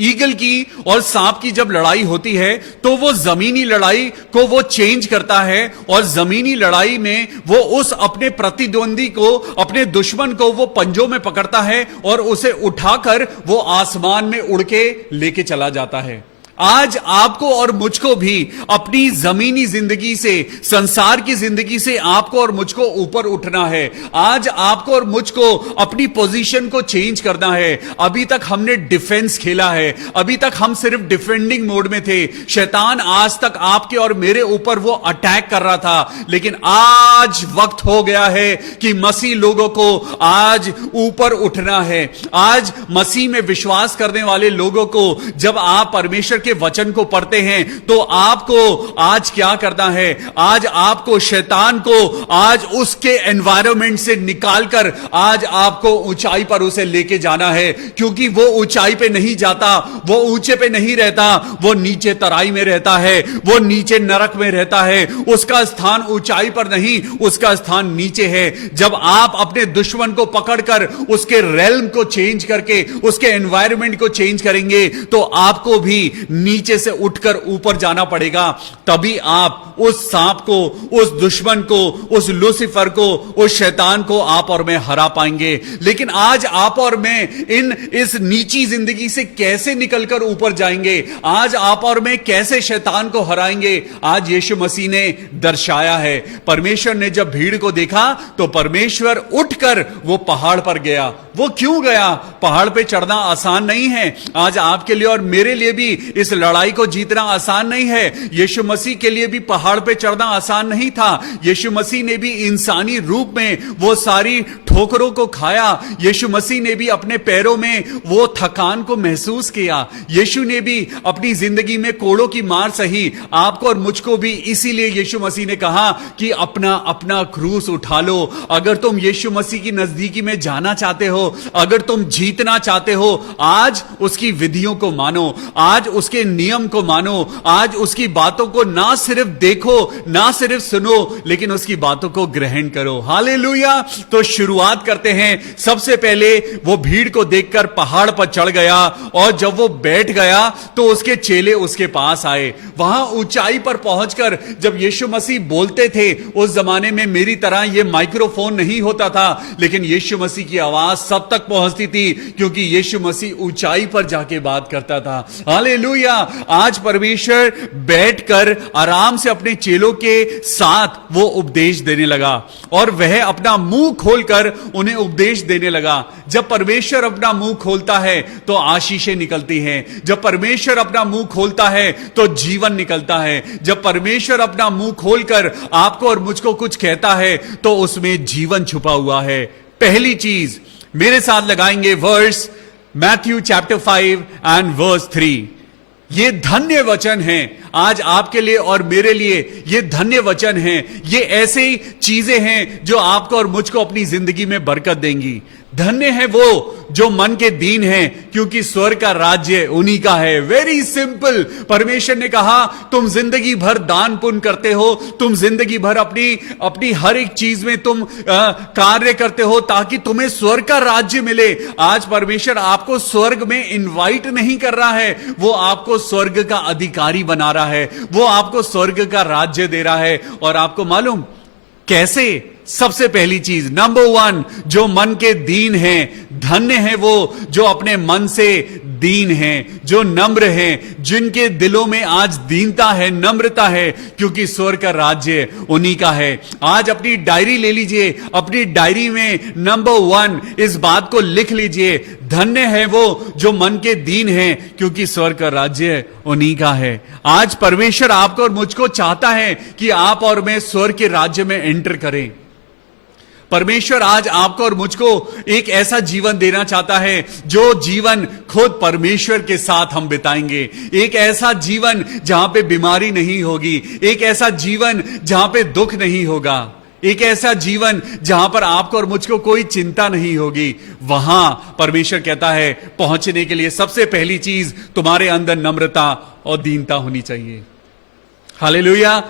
ईगल की और सांप की जब लड़ाई होती है तो वो जमीनी लड़ाई को वो चेंज करता है, और जमीनी लड़ाई में वो उस अपने प्रतिद्वंदी को, अपने दुश्मन को वो पंजों में पकड़ता है और उसे उठाकर वो आसमान में उड़ के लेके चला जाता है। आज आपको और मुझको भी अपनी जमीनी जिंदगी से, संसार की जिंदगी से आपको और मुझको ऊपर उठना है। आज आपको और मुझको अपनी पोजीशन को चेंज करना है। अभी तक हमने डिफेंस खेला है, अभी तक हम सिर्फ डिफेंडिंग मोड में थे। शैतान आज तक आपके और मेरे ऊपर वो अटैक कर रहा था, लेकिन आज वक्त हो गया है कि मसीह लोगों को आज ऊपर उठना है। आज मसीह में विश्वास करने वाले लोगों को जब आप परमेश्वर के वचन को पढ़ते हैं तो आपको आज क्या करना है? आज आपको शैतान को आज उसके एनवायरनमेंट से निकालकर आज आपको ऊंचाई पर उसे लेके जाना है, क्योंकि वो ऊंचाई पे नहीं जाता, वो ऊंचे पे नहीं रहता, वो नीचे तराई में रहता है, वो नीचे नरक में रहता है। उसका स्थान ऊंचाई पर नहीं, उसका स्थान नीचे है। जब आप अपने दुश्मन को पकड़कर उसके रेल्म को चेंज करके उसके एनवायरनमेंट को चेंज करेंगे तो आपको भी नीचे से उठकर ऊपर जाना पड़ेगा। तभी आप उस सांप को, उस दुश्मन को, उस लूसीफर को, उस शैतान को आप और मैं हरा पाएंगे। लेकिन आज आप और मैं इस नीची जिंदगी से कैसे निकलकर ऊपर जाएंगे? आज आप और मैं कैसे शैतान को हराएंगे? आज यीशु मसीह ने दर्शाया है। परमेश्वर ने जब भीड़ को देखा तो परमेश्वर उठकर वो पहाड़ पर गया। वो क्यों गया? पहाड़ पे चढ़ना आसान नहीं है। आज आपके लिए और मेरे लिए भी इस लड़ाई को जीतना आसान नहीं है। यीशु मसीह के लिए भी पहाड़ पे चढ़ना आसान नहीं था। यीशु मसीह ने भी इंसानी रूप में वो सारी ठोकरों को खाया। यीशु मसीह ने भी अपने पैरों में वो थकान को महसूस किया। यीशु ने भी अपनी जिंदगी में कोड़ों की मार सही। आपको और मुझको भी इसीलिए यीशु मसीह ने कहा कि अपना अपना क्रूस उठा लो। अगर तुम यीशु मसीह की नजदीकी में जाना चाहते हो, अगर तुम जीतना चाहते हो, आज उसकी विधियों को मानो, आज उसके नियम को मानो, आज उसकी बातों को ना सिर्फ देखो, ना सिर्फ सुनो, लेकिन उसकी बातों को ग्रहण करो। हालेलुया। तो शुरुआत करते हैं। सबसे पहले वो भीड़ को देखकर पहाड़ पर चढ़ गया और जब वो बैठ गया तो उसके चेले उसके पास आए। वहां ऊंचाई पर पहुंचकर जब यीशु मसीह बोलते थे, उस जमाने में मेरी तरह ये माइक्रोफोन नहीं होता था, लेकिन यीशु मसीह की आवाज सब तक पहुंचती थी, क्योंकि यीशु मसीह ऊंचाई पर जाके बात करता था। हालेलुया। आज परमेश्वर बैठकर आराम से अपने चेलों के साथ वो उपदेश देने लगा और वह अपना मुंह खोलकर उन्हें उपदेश देने लगा। जब परमेश्वर अपना मुंह खोलता है तो आशीषें निकलती हैं। जब परमेश्वर अपना मुंह खोलता है तो जीवन निकलता है। जब परमेश्वर अपना मुंह खोलकर आपको और मुझको कुछ कहता है तो उसमें जीवन छुपा हुआ है। पहली चीज मेरे साथ लगाएंगे verse Matthew chapter 5 and verse 3। ये धन्य वचन है आज आपके लिए और मेरे लिए। ये धन्य वचन है। ये ऐसे ही चीजें हैं जो आपको और मुझको अपनी जिंदगी में बरकत देंगी। धन्य है वो जो मन के दीन हैं, क्योंकि स्वर्ग का राज्य उन्हीं का है। Very simple. परमेश्वर ने कहा तुम जिंदगी भर दान पुण्य करते हो, तुम जिंदगी भर अपनी हर एक चीज में तुम कार्य करते हो ताकि तुम्हें स्वर्ग का राज्य मिले। आज परमेश्वर आपको स्वर्ग में इनवाइट नहीं कर रहा है, वो आपको स्वर्ग का अधिकारी बना रहा है, वो आपको स्वर्ग का राज्य दे रहा है। और आपको मालूम कैसे? सबसे पहली चीज, नंबर 1, जो मन के दीन हैं। धन्य है वो जो अपने मन से दीन हैं, जो नम्र हैं, जिनके दिलों में आज दीनता है, नम्रता है, क्योंकि स्वर्ग का राज्य उन्हीं का है। आज अपनी डायरी ले लीजिए, अपनी डायरी में नंबर 1 इस बात को लिख लीजिए, धन्य है वो जो मन के दीन हैं, क्योंकि स्वर्ग का राज्य उन्हीं का है। आज परमेश्वर आपको और मुझको चाहता है कि आप और मैं स्वर्ग के राज्य में एंटर करें। परमेश्वर आज आपको और मुझको एक ऐसा जीवन देना चाहता है जो जीवन खुद परमेश्वर के साथ हम बिताएंगे। एक ऐसा जीवन जहां पे बीमारी नहीं होगी, एक ऐसा जीवन जहां पे दुख नहीं होगा, एक ऐसा जीवन जहां पर आपको और मुझको कोई चिंता नहीं होगी। वहां परमेश्वर कहता है पहुंचने के लिए सबसे पहली चीज तुम्हारे अंदर नम्रता और दीनता होनी चाहिए। हालेलुया।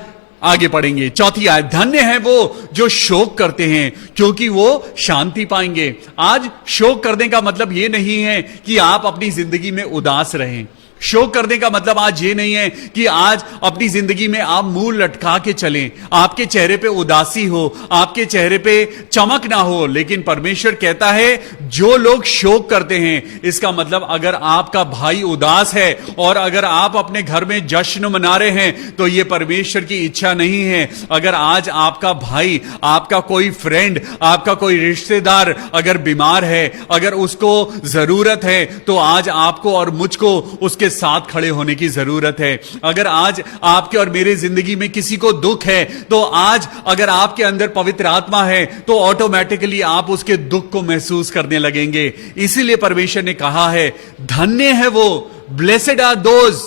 आगे पढ़ेंगे। चौथी आयत, धन्य है वो जो शोक करते हैं, क्योंकि वो शांति पाएंगे। आज शोक करने का मतलब ये नहीं है कि आप अपनी जिंदगी में उदास रहें। शोक करने का मतलब आज ये नहीं है कि आज अपनी जिंदगी में आप मुंह लटका के चलें, आपके चेहरे पे उदासी हो, आपके चेहरे पे चमक ना हो। लेकिन परमेश्वर कहता है जो लोग शोक करते हैं, इसका मतलब अगर आपका भाई उदास है और अगर आप अपने घर में जश्न मना रहे हैं तो यह परमेश्वर की इच्छा नहीं है। अगर आज आपका भाई, आपका कोई फ्रेंड, आपका कोई रिश्तेदार अगर बीमार है, अगर उसको जरूरत है, तो आज आपको और मुझको उसके साथ खड़े होने की जरूरत है। अगर आज आपके और मेरे जिंदगी में किसी को दुख है, तो आज अगर आपके अंदर पवित्र आत्मा है तो ऑटोमेटिकली आप उसके दुख को महसूस करने लगेंगे। इसीलिए परमेश्वर ने कहा है धन्य है वो, blessed are those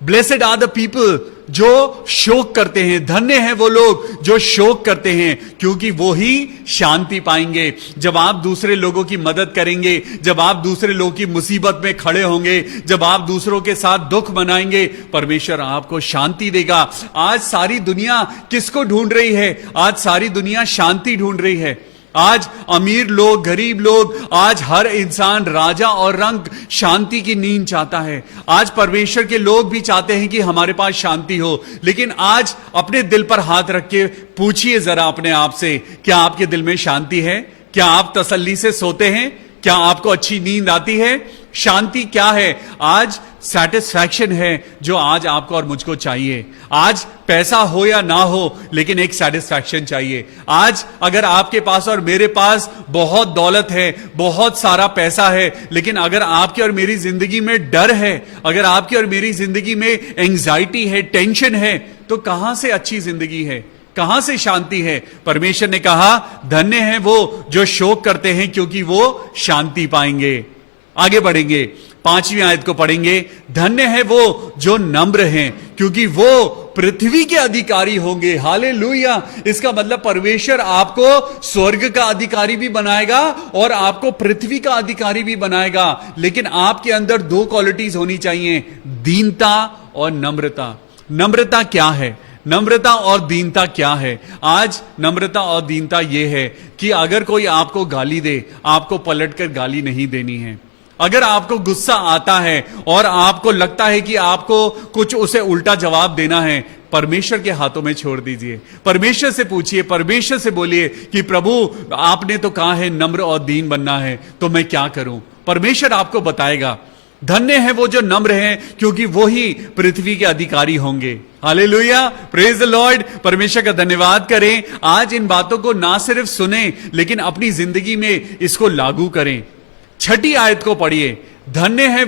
blessed are the people जो शोक करते हैं, धन्य हैं वो लोग जो शोक करते हैं, क्योंकि वो ही शांति पाएंगे। जब आप दूसरे लोगों की मदद करेंगे, जब आप दूसरे लोगों की मुसीबत में खड़े होंगे, जब आप दूसरों के साथ दुख मनाएंगे, परमेश्वर आपको शांति देगा। आज सारी दुनिया किसको ढूंढ रही है? आज सारी दुनिया शांति ढूंढ रही है। आज अमीर लोग, गरीब लोग, आज हर इंसान, राजा और रंक शांति की नींद चाहता है। आज परमेश्वर के लोग भी चाहते हैं कि हमारे पास शांति हो। लेकिन आज अपने दिल पर हाथ रख के पूछिए जरा अपने आप से, क्या आपके दिल में शांति है? क्या आप तसल्ली से सोते हैं? क्या आपको अच्छी नींद आती है? शांति क्या है? आज सैटिस्फैक्शन है जो आज आपको और मुझको चाहिए। आज पैसा हो या ना हो, लेकिन एक सैटिस्फैक्शन चाहिए। आज अगर आपके पास और मेरे पास बहुत दौलत है, बहुत सारा पैसा है, लेकिन अगर आपकी और मेरी जिंदगी में डर है, अगर आपकी और मेरी जिंदगी में एंजाइटी है, टेंशन है, तो कहां से अच्छी जिंदगी है? कहां से शांति है? परमेश्वर ने कहा, धन्य हैं वो जो शोक करते हैं, क्योंकि वो शांति पाएंगे। आगे बढ़ेंगे, 5वीं आयत को पढ़ेंगे। धन्य है वो जो नम्र हैं, क्योंकि वो पृथ्वी के अधिकारी होंगे। हालेलुया! इसका मतलब परमेश्वर आपको स्वर्ग का अधिकारी भी बनाएगा और आपको पृथ्वी का अधिकारी भी बनाएगा। लेकिन आपके अंदर 2 क्वालिटीज होनी चाहिए, दीनता और नम्रता। नम्रता क्या है? नम्रता और दीनता क्या है? आज नम्रता और दीनता यह है कि अगर कोई आपको गाली दे, आपको पलटकर गाली नहीं देनी है। अगर आपको गुस्सा आता है और आपको लगता है कि आपको कुछ उसे उल्टा जवाब देना है, परमेश्वर के हाथों में छोड़ दीजिए। परमेश्वर से पूछिए, परमेश्वर से बोलिए कि प्रभु, आपने तो कहा है नम्र और दीन बनना है, तो मैं क्या करूं? परमेश्वर आपको बताएगा। धन्य है वो जो नम्र हैं, क्योंकि वो ही पृथ्वी के अधिकारी होंगे। Hallelujah, praise the Lord. परमेश्वर का धन्यवाद करें। आज इन बातों को ना सिर्फ सुने, लेकिन अपनी जिंदगी में इसको लागू करें। 6ठी आयत को पढ़िए। धन्य है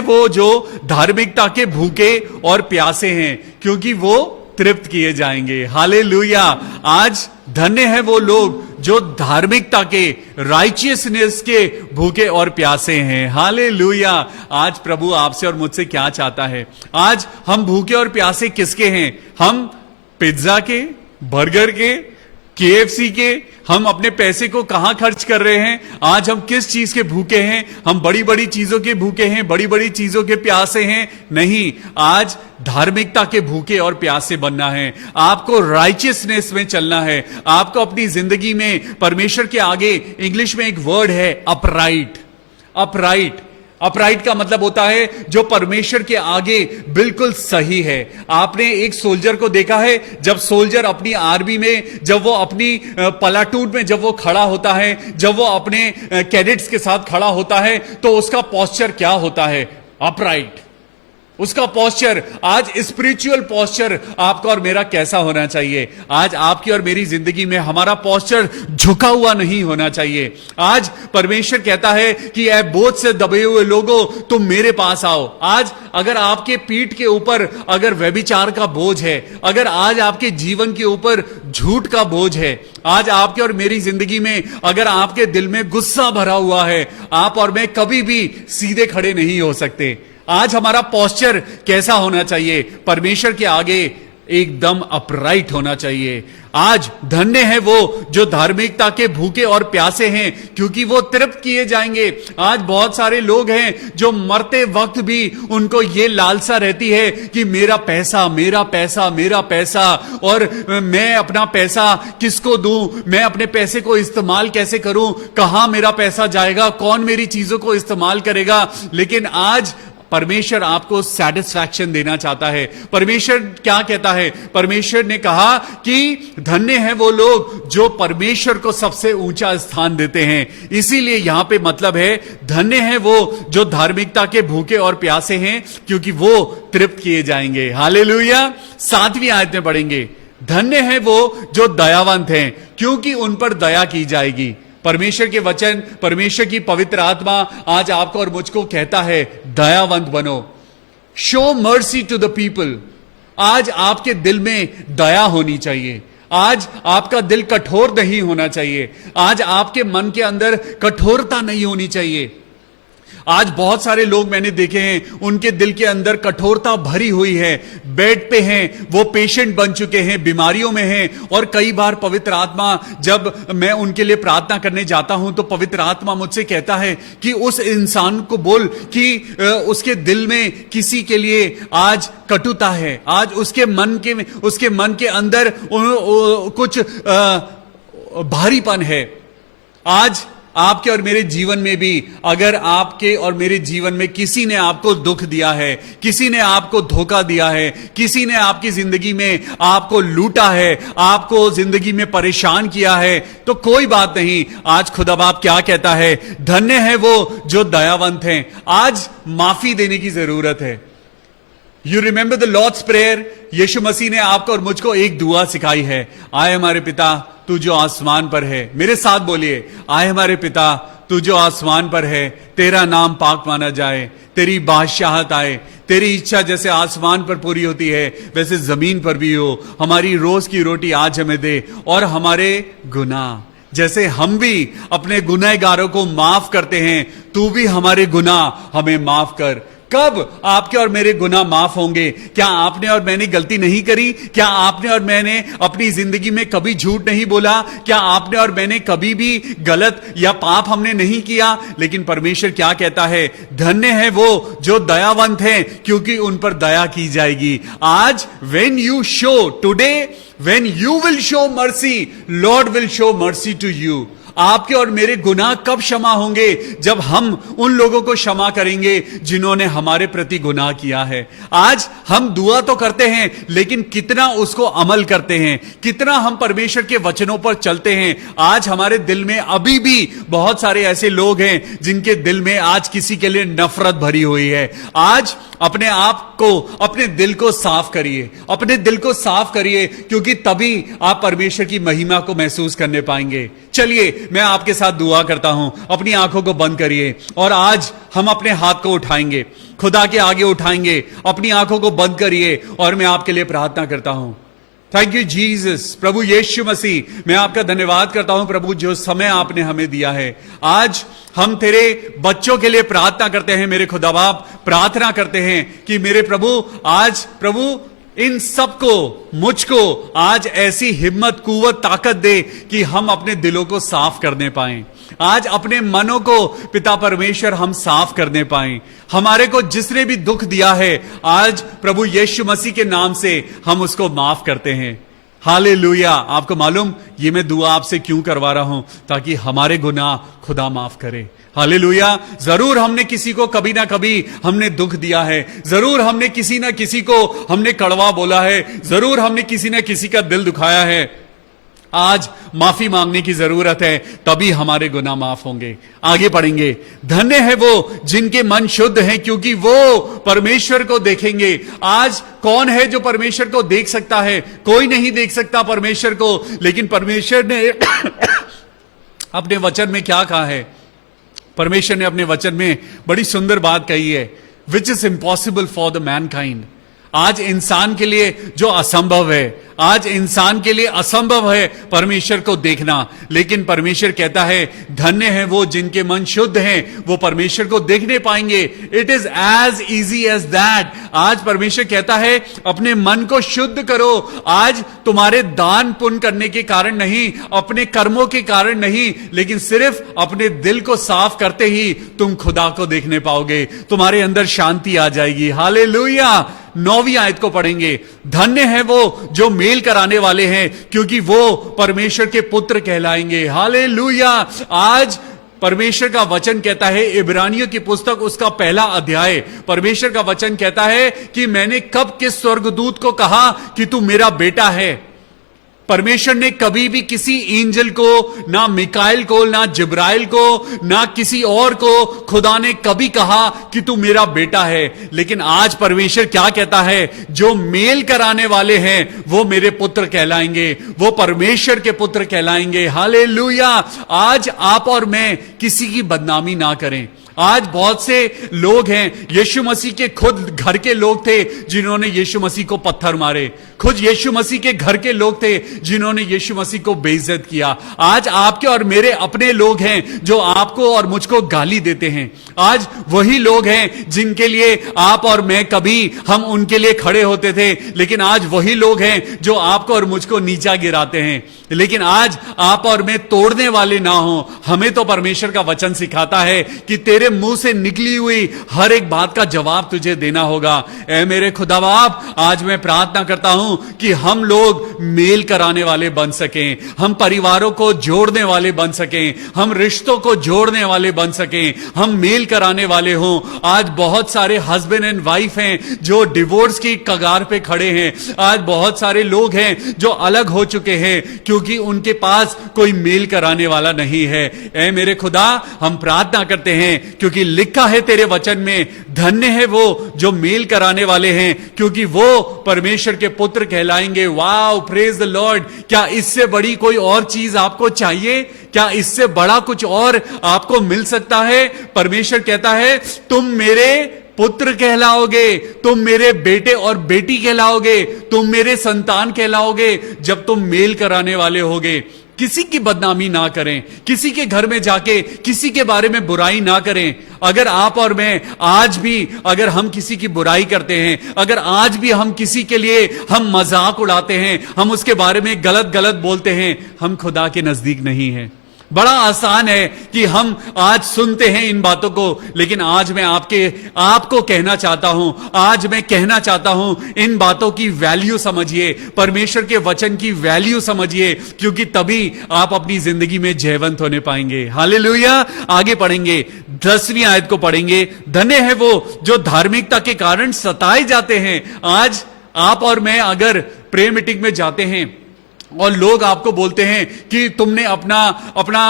वो जो धार्मिकता के भूखे और प्यासे हैं, क्योंकि वो तृप्त किए जाएंगे। हालेलुया! आज धन्य है वो लोग जो धार्मिकता के, राइचियसनेस के भूखे और प्यासे हैं। हालेलुया! आज प्रभु आपसे और मुझसे क्या चाहता है? आज हम भूखे और प्यासे किसके हैं? हम पिज्जा के, बर्गर के, KFC के? हम अपने पैसे को कहां खर्च कर रहे हैं? आज हम किस चीज के भूखे हैं? हम बड़ी बड़ी चीजों के भूखे हैं, बड़ी बड़ी चीजों के प्यासे हैं? नहीं, आज धार्मिकता के भूखे और प्यासे बनना है। आपको राइचियसनेस में चलना है। आपको अपनी जिंदगी में परमेश्वर के आगे, इंग्लिश में एक वर्ड है अपराइट। अपराइट, अपराइट का मतलब होता है जो परमेश्वर के आगे बिल्कुल सही है। आपने एक सोल्जर को देखा है, जब सोल्जर अपनी आर्मी में, जब वो अपनी प्लाटून में जब वो खड़ा होता है, जब वो अपने कैडेट्स के साथ खड़ा होता है, तो उसका पोस्चर क्या होता है? अपराइट। उसका पोस्चर, आज स्पिरिचुअल पोस्चर आपका और मेरा कैसा होना चाहिए? आज आपकी और मेरी जिंदगी में हमारा पोस्चर झुका हुआ नहीं होना चाहिए। आज परमेश्वर कहता है कि ऐ बोझ से दबे हुए लोगों, तुम मेरे पास आओ। आज अगर आपके पीठ के ऊपर अगर व्यभिचार का बोझ है, अगर आज आपके जीवन के ऊपर झूठ का बोझ है, आज आपके और मेरी जिंदगी में अगर आपके दिल में गुस्सा भरा हुआ है, आप और मैं कभी भी सीधे खड़े नहीं हो सकते। आज हमारा पोस्चर कैसा होना चाहिए? परमेश्वर के आगे एकदम अपराइट होना चाहिए। आज धन्य है वो जो धार्मिकता के भूखे और प्यासे हैं, क्योंकि वो तृप्त किए जाएंगे। आज बहुत सारे लोग हैं जो मरते वक्त भी उनको ये लालसा रहती है कि मेरा पैसा, मेरा पैसा, मेरा पैसा, और मैं अपना पैसा किसको दूं, मैं अपने पैसे को इस्तेमाल कैसे करूं, कहां मेरा पैसा जाएगा, कौन मेरी चीजों को इस्तेमाल करेगा। लेकिन आज परमेश्वर आपको सैटिस्फैक्शन देना चाहता है। परमेश्वर क्या कहता है? परमेश्वर ने कहा कि धन्य है वो लोग जो परमेश्वर को सबसे ऊंचा स्थान देते हैं। इसीलिए यहां पे मतलब है, धन्य है वो जो धार्मिकता के भूखे और प्यासे हैं, क्योंकि वो तृप्त किए जाएंगे। हालेलुया! 7वीं आयत में पढ़ेंगे, धन्य है वो जो दयावंत हैं, क्योंकि उन पर दया की जाएगी। परमेश्वर के वचन, परमेश्वर की पवित्र आत्मा आज आपको और मुझको कहता है, दयावंत बनो। Show mercy to the people. आज आपके दिल में दया होनी चाहिए। आज आपका दिल कठोर नहीं होना चाहिए। आज आपके मन के अंदर कठोरता नहीं होनी चाहिए। आज बहुत सारे लोग मैंने देखे हैं, उनके दिल के अंदर कठोरता भरी हुई है, बेड पे हैं, वो पेशेंट बन चुके हैं, बीमारियों में हैं, और कई बार पवित्र आत्मा, जब मैं उनके लिए प्रार्थना करने जाता हूं तो पवित्र आत्मा मुझसे कहता है कि उस इंसान को बोल कि उसके दिल में किसी के लिए आज कटुता है, आज उसके मन के अंदर कुछ भारीपन है। आज आपके और मेरे जीवन में भी अगर आपके और मेरे जीवन में किसी ने आपको दुख दिया है, किसी ने आपको धोखा दिया है, किसी ने आपकी जिंदगी में आपको लूटा है, आपको जिंदगी में परेशान किया है, तो कोई बात नहीं। आज खुदा बाप क्या कहता है? धन्य है वो जो दयावंत हैं। आज माफी देने की जरूरत है। You remember the Lord's prayer. Yeshu Masih ने आपको और मुझको एक दुआ सिखाई है, आए हमारे पिता तू जो आसमान पर है। मेरे साथ बोलिए, आए हमारे पिता तू जो आसमान पर है, तेरा नाम पाक माना जाए, तेरी बादशाहत आए, तेरी इच्छा जैसे आसमान पर पूरी होती है वैसे जमीन पर भी हो। हमारी रोज की रोटी आज हमें दे, और हमारे गुनाह जैसे हम भी अपने गुनहगारों को माफ करते हैं, तू भी हमारे गुनाह हमें माफ कर। कब आपके और मेरे गुनाह माफ होंगे? क्या आपने और मैंने गलती नहीं करी? क्या आपने और मैंने अपनी जिंदगी में कभी झूठ नहीं बोला? क्या आपने और मैंने कभी भी गलत या पाप हमने नहीं किया? लेकिन परमेश्वर क्या कहता है? धन्य है वो जो दयावंत हैं, क्योंकि उन पर दया की जाएगी। आज when you show today, when you will show mercy, Lord will show mercy to you। आपके और मेरे गुनाह कब क्षमा होंगे? जब हम उन लोगों को क्षमा करेंगे जिन्होंने हमारे प्रति गुनाह किया है। आज हम दुआ तो करते हैं, लेकिन कितना उसको अमल करते हैं, कितना हम परमेश्वर के वचनों पर चलते हैं। आज हमारे दिल में अभी भी बहुत सारे ऐसे लोग हैं जिनके दिल में आज किसी के लिए नफरत भरी हुई है। आज अपने आप को, अपने दिल को साफ करिए, अपने दिल को साफ करिए, क्योंकि तभी आप परमेश्वर की महिमा को महसूस करने पाएंगे। चलिए मैं आपके साथ दुआ करता हूं। अपनी आंखों को बंद करिए और आज हम अपने हाथ को उठाएंगे, खुदा के आगे उठाएंगे। अपनी आंखों को बंद करिए और मैं आपके लिए प्रार्थना करता हूं। Thank you Jesus. प्रभु यीशु मसीह, मैं आपका धन्यवाद करता हूं प्रभु, जो समय आपने हमें दिया है। आज हम तेरे बच्चों के लिए प्रार्थना करते हैं। मेरे खुदा बाप, प्रार्थना करते हैं कि मेरे प्रभु, आज प्रभु इन सबको, मुझको आज ऐसी हिम्मत, कुव्वत, ताकत दे कि हम अपने दिलों को साफ करने पाएं। आज अपने मनों को पिता परमेश्वर हम साफ करने पाएं। हमारे को जिसने भी दुख दिया है, आज प्रभु यीशु मसीह के नाम से हम उसको माफ करते हैं। हालेलुया। आपको मालूम ये मैं दुआ आपसे क्यों करवा रहा हूं? ताकि हमारे गुनाह खुदा माफ करे। हालेलुया। जरूर हमने किसी को कभी ना कभी हमने दुख दिया है, जरूर हमने किसी ना किसी को हमने कड़वा बोला है, जरूर हमने किसी ना किसी का दिल दुखाया है। आज माफी मांगने की जरूरत है, तभी हमारे गुनाह माफ होंगे। आगे पढ़ेंगे। धन्य है वो जिनके मन शुद्ध हैं, क्योंकि वो परमेश्वर को देखेंगे। आज कौन है जो परमेश्वर को देख सकता है? कोई नहीं देख सकता परमेश्वर को, लेकिन परमेश्वर ने अपने वचन में क्या कहा है? परमेश्वर ने अपने वचन में बड़ी सुंदर बात कही है, which is impossible for the Mankind. आज इंसान के लिए जो असंभव है, आज इंसान के लिए असंभव है परमेश्वर को देखना, लेकिन परमेश्वर कहता है धन्य है वो जिनके मन शुद्ध हैं, वो परमेश्वर को देखने पाएंगे। It is as easy as that. आज परमेश्वर कहता है अपने मन को शुद्ध करो। आज तुम्हारे दान पुण्य करने के कारण नहीं, अपने कर्मों के कारण नहीं, लेकिन सिर्फ अपने दिल को साफ करते ही तुम खुदा को देखने पाओगे। तुम्हारे अंदर शांति आ जाएगी। हालेलुया। 9वीं आयत को पढ़ेंगे। धन्य है वो जो मेल कराने वाले हैं, क्योंकि वो परमेश्वर के पुत्र कहलाएंगे। हालेलुया। आज परमेश्वर का वचन कहता है, इब्रानियों की पुस्तक उसका 1 अध्याय, परमेश्वर का वचन कहता है कि मैंने कब किस स्वर्गदूत को कहा कि तू मेरा बेटा है। परमेश्वर ने कभी भी किसी एंजल को, ना मिकाइल को, ना जिब्राइल को, ना किसी और को खुदा ने कभी कहा कि तू मेरा बेटा है। लेकिन आज परमेश्वर क्या कहता है? जो मेल कराने वाले हैं वो मेरे पुत्र कहलाएंगे, वो परमेश्वर के पुत्र कहलाएंगे। हालेलुया। आज आप और मैं किसी की बदनामी ना करें। आज बहुत से लोग हैं, यीशु मसीह के खुद घर के लोग थे जिन्होंने यीशु मसीह को पत्थर मारे। खुद यीशु मसीह के घर के लोग थे जिन्होंने यीशु मसीह को बेइज्जत किया। आज आपके और मेरे अपने लोग हैं जो आपको और मुझको गाली देते हैं। आज वही लोग हैं जिनके लिए आप और मैं कभी हम उनके लिए खड़े होते थे, लेकिन आज वही लोग हैं जो आपको और मुझको नीचा गिराते हैं। लेकिन आज आप और मैं तोड़ने वाले ना हो। हमें तो परमेश्वर का वचन सिखाता है कि तेरे मुंह से निकली हुई हर एक बात का जवाब तुझे देना होगा। ऐ मेरे खुदा बाप, आज मैं प्रार्थना करता हूं कि हम लोग मेल कराने वाले बन सकें, हम परिवारों को जोड़ने वाले बन सकें, हम रिश्तों को जोड़ने वाले बन सकें, हम मेल कराने वाले हों। आज बहुत सारे हस्बैंड एंड वाइफ हैं जो डिवोर्स की कगार पे खड़े हैं। आज बहुत सारे लोग हैं जो अलग हो चुके हैं क्योंकि उनके पास कोई मेल कराने वाला नहीं है। ऐ मेरे खुदा, हम प्रार्थना करते हैं क्योंकि लिखा है तेरे वचन में, धन्य है वो जो मेल कराने वाले हैं क्योंकि वो परमेश्वर के पुत्र कहलाएंगे। Wow, praise the Lord. क्या इससे बड़ी कोई और चीज आपको चाहिए? क्या इससे बड़ा कुछ और आपको मिल सकता है? परमेश्वर कहता है तुम मेरे पुत्र कहलाओगे, तुम मेरे बेटे और बेटी कहलाओगे, तुम मेरे संतान कहलाओगे जब तुम मेल कराने वाले होगे। किसी की बदनामी ना करें, किसी के घर में जाके किसी के बारे में बुराई ना करें। अगर आप और मैं आज भी अगर हम किसी की बुराई करते हैं, अगर आज भी हम किसी के लिए हम मजाक उड़ाते हैं, हम उसके बारे में गलत गलत बोलते हैं, हम खुदा के नजदीक नहीं हैं। बड़ा आसान है कि हम आज सुनते हैं इन बातों को, लेकिन आज मैं आपको कहना चाहता हूं, आज मैं कहना चाहता हूं, इन बातों की वैल्यू समझिए, परमेश्वर के वचन की वैल्यू समझिए, क्योंकि तभी आप अपनी जिंदगी में जयवंत होने पाएंगे। हालेलुया। आगे पढ़ेंगे, 10वीं आयत को पढ़ेंगे। धन्य है वो जो धार्मिकता के कारण सताए जाते हैं। आज आप और मैं अगर प्रेयर मीटिंग में जाते हैं और लोग आपको बोलते हैं कि तुमने अपना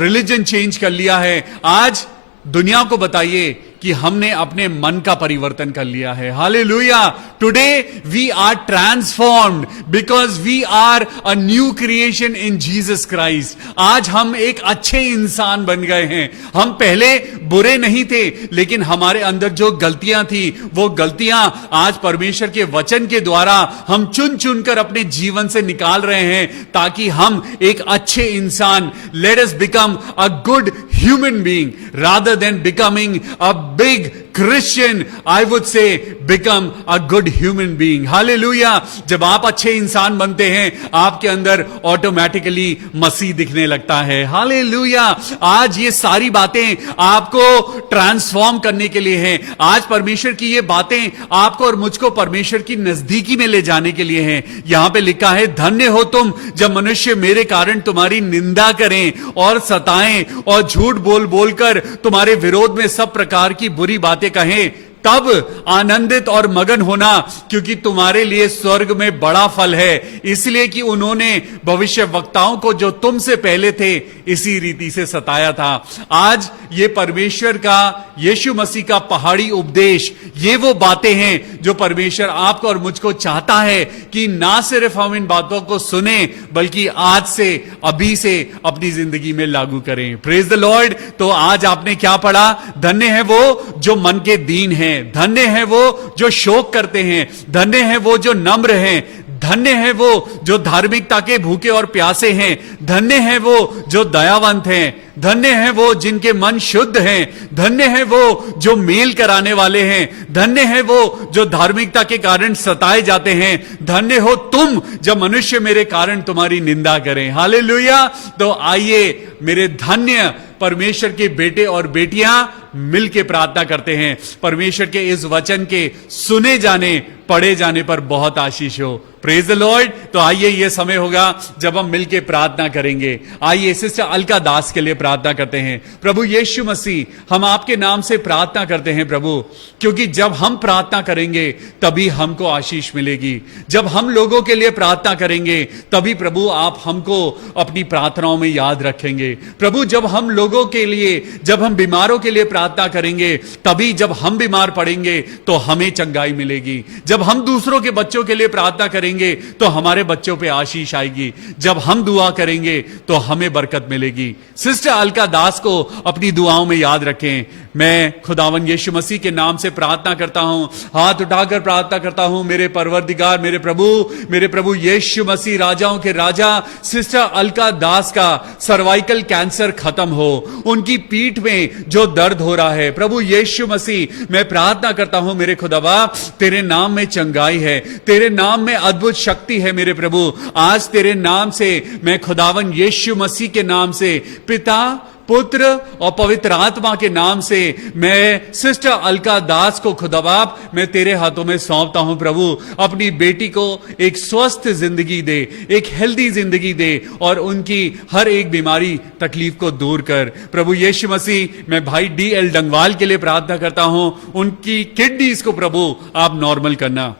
रिलीजन चेंज कर लिया है, आज दुनिया को बताइए कि हमने अपने मन का परिवर्तन कर लिया है। Hallelujah. Today we are transformed because we are a new creation in Jesus Christ. आज हम एक अच्छे इंसान बन गए हैं। हम पहले बुरे नहीं थे, लेकिन हमारे अंदर जो गलतियां थी वो गलतियां आज परमेश्वर के वचन के द्वारा हम चुन चुनकर अपने जीवन से निकाल रहे हैं, ताकि हम एक अच्छे इंसान, let us become a good human being rather than becoming a big Christian, I would say become a good human being. Hallelujah. जब आप अच्छे इंसान बनते हैं, आपके अंदर ऑटोमेटिकली मसीह दिखने लगता है। हालेलुया। आज ये सारी बातें आपको ट्रांसफॉर्म करने के लिए हैं। आज परमेश्वर की ये बातें आपको और मुझको परमेश्वर की नजदीकी में ले जाने के लिए हैं। यहां पे लिखा है, धन्य हो तुम जब मनुष्य मेरे कारण तुम्हारी निंदा करें और सताएं और झूठ बोल बोलकर तुम्हारे विरोध में सब प्रकार की बुरी बातें कहें। तब आनंदित और मगन होना, क्योंकि तुम्हारे लिए स्वर्ग में बड़ा फल है, इसलिए कि उन्होंने भविष्य वक्ताओं को जो तुमसे पहले थे इसी रीति से सताया था। आज ये परमेश्वर का, यीशु मसीह का पहाड़ी उपदेश, ये वो बातें हैं जो परमेश्वर आपको और मुझको चाहता है कि ना सिर्फ हम इन बातों को सुने, बल्कि आज से, अभी से अपनी जिंदगी में लागू करें। Praise the Lord. तो आज आपने क्या पढ़ा? धन्य है वो जो मन के दीन हैं, धन्य है वो जो शोक करते हैं, धन्य है वो जो नम्र हैं, धन्य है वो जो धार्मिकता के भूखे और प्यासे हैं, धन्य है वो जो दयावंत हैं, धन्य है वो जिनके मन शुद्ध हैं, धन्य है वो जो मेल कराने वाले हैं, धन्य है वो जो धार्मिकता के कारण सताए जाते हैं। धन्य हो तुम जब मनुष्य मेरे कारण तुम्हारी निंदा करें। हालेलुया। तो आइए मेरे धन्य परमेश्वर के बेटे और बेटियां मिलके प्रार्थना करते हैं। परमेश्वर के इस वचन के सुने जाने, पढ़े जाने पर बहुत आशीष हो। Praise the Lord. तो आइए, ये समय होगा जब हम मिलके प्रार्थना करेंगे। आइए सिस्टर अलका दास के लिए प्रार्थना करते हैं। प्रभु यीशु मसीह, हम आपके नाम से प्रार्थना करते हैं प्रभु, क्योंकि जब हम प्रार्थना करेंगे तभी हमको आशीष मिलेगी। जब हम लोगों के लिए प्रार्थना करेंगे तभी प्रभु आप हमको अपनी प्रार्थनाओं में याद रखेंगे। प्रभु जब हम लोगों लोगों के लिए, जब हम बीमारों के लिए प्रार्थना करेंगे, तभी जब हम बीमार पड़ेंगे तो हमें चंगाई मिलेगी। जब हम दूसरों के बच्चों के लिए प्रार्थना करेंगे तो हमारे बच्चों पे आशीष आएगी। जब हम दुआ करेंगे तो हमें बरकत मिलेगी। सिस्टर अलका दास को अपनी दुआओं में याद रखें। मैं खुदावन यीशु मसीह के नाम से प्रार्थना करता हूं, हाथ उठाकर प्रार्थना करता हूं, मेरे परवरदिगार, मेरे प्रभु यीशु मसीह, राजाओं के राजा, सिस्टर अलका दास का सर्वाइकल कैंसर खत्म हो। उनकी पीठ में जो दर्द हो रहा है, प्रभु यीशु मसीह, मैं प्रार्थना करता हूं मेरे खुदावा, तेरे नाम में चंगाई है, तेरे नाम में अद्भुत शक्ति है मेरे प्रभु। आज तेरे नाम से मैं खुदावन यीशु मसीह के नाम से, पिता, पुत्र और पवित्र आत्मा के नाम से मैं सिस्टर अलका दास को खुदाबाप मैं तेरे हाथों में सौंपता हूं प्रभु। अपनी बेटी को एक स्वस्थ जिंदगी दे, एक हेल्दी जिंदगी दे और उनकी हर एक बीमारी तकलीफ को दूर कर प्रभु यीशु मसीह। मैं भाई DL डंगवाल के लिए प्रार्थना करता हूं, उनकी किडनीज को प्रभु आप नॉर्मल करना।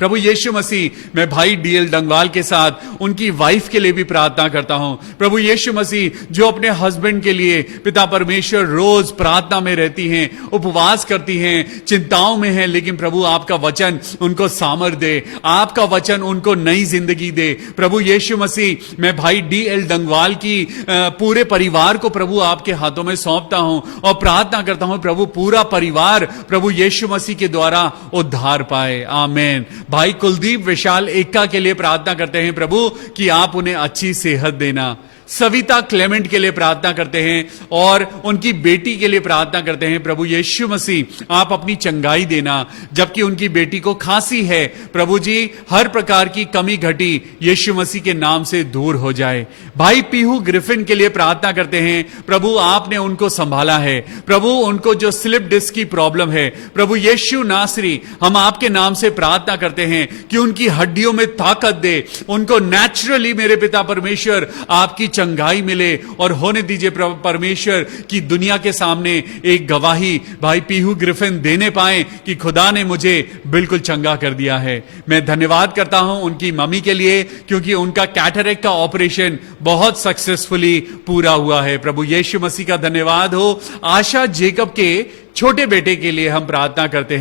प्रभु यीशु मसीह, मैं भाई DL डंगवाल के साथ उनकी वाइफ के लिए भी प्रार्थना करता हूं। प्रभु यीशु मसीह, जो अपने हस्बैंड के लिए पिता परमेश्वर रोज प्रार्थना में रहती हैं, उपवास करती हैं, चिंताओं में हैं, लेकिन प्रभु आपका वचन उनको सामर्थ दे, आपका वचन उनको नई जिंदगी दे। प्रभु यीशु मसीह, मैं भाई DL डंगवाल की पूरे परिवार को प्रभु आपके हाथों में सौंपता हूं और प्रार्थना करता हूं प्रभु पूरा परिवार प्रभु यीशु मसीह के द्वारा उद्धार पाए। आमीन। भाई कुलदीप विशाल एक्का के लिए प्रार्थना करते हैं प्रभु कि आप उन्हें अच्छी सेहत देना। सविता क्लेमेंट के लिए प्रार्थना करते हैं और उनकी बेटी के लिए प्रार्थना करते हैं प्रभु यीशु मसीह, आप अपनी चंगाई देना। जबकि उनकी बेटी को खांसी है, प्रभु जी हर प्रकार की कमी घटी यीशु मसीह के नाम से दूर हो जाए। भाई पीहू ग्रिफिन के लिए प्रार्थना करते हैं प्रभु, आपने उनको संभाला है प्रभु, उनको जो स्लिप डिस्क की प्रॉब्लम है प्रभु यीशु नासरी, हम आपके नाम से प्रार्थना करते हैं कि उनकी हड्डियों में ताकत दे, उनको नेचुरली मेरे पिता परमेश्वर आपकी चंगाई मिले और होने दीजिए परमेश्वर की दुनिया के सामने एक गवाही भाई पीहू ग्रिफिन देने पाए कि खुदा ने मुझे बिल्कुल चंगा कर दिया है। मैं धन्यवाद करता हूं उनकी मम्मी के लिए, क्योंकि उनका कैटरेक्ट का ऑपरेशन बहुत सक्सेसफुली पूरा हुआ है। प्रभु यीशु मसीह का धन्यवाद हो। आशा जेकब के छोटे बेटे के लिए हम प्रार्थना करते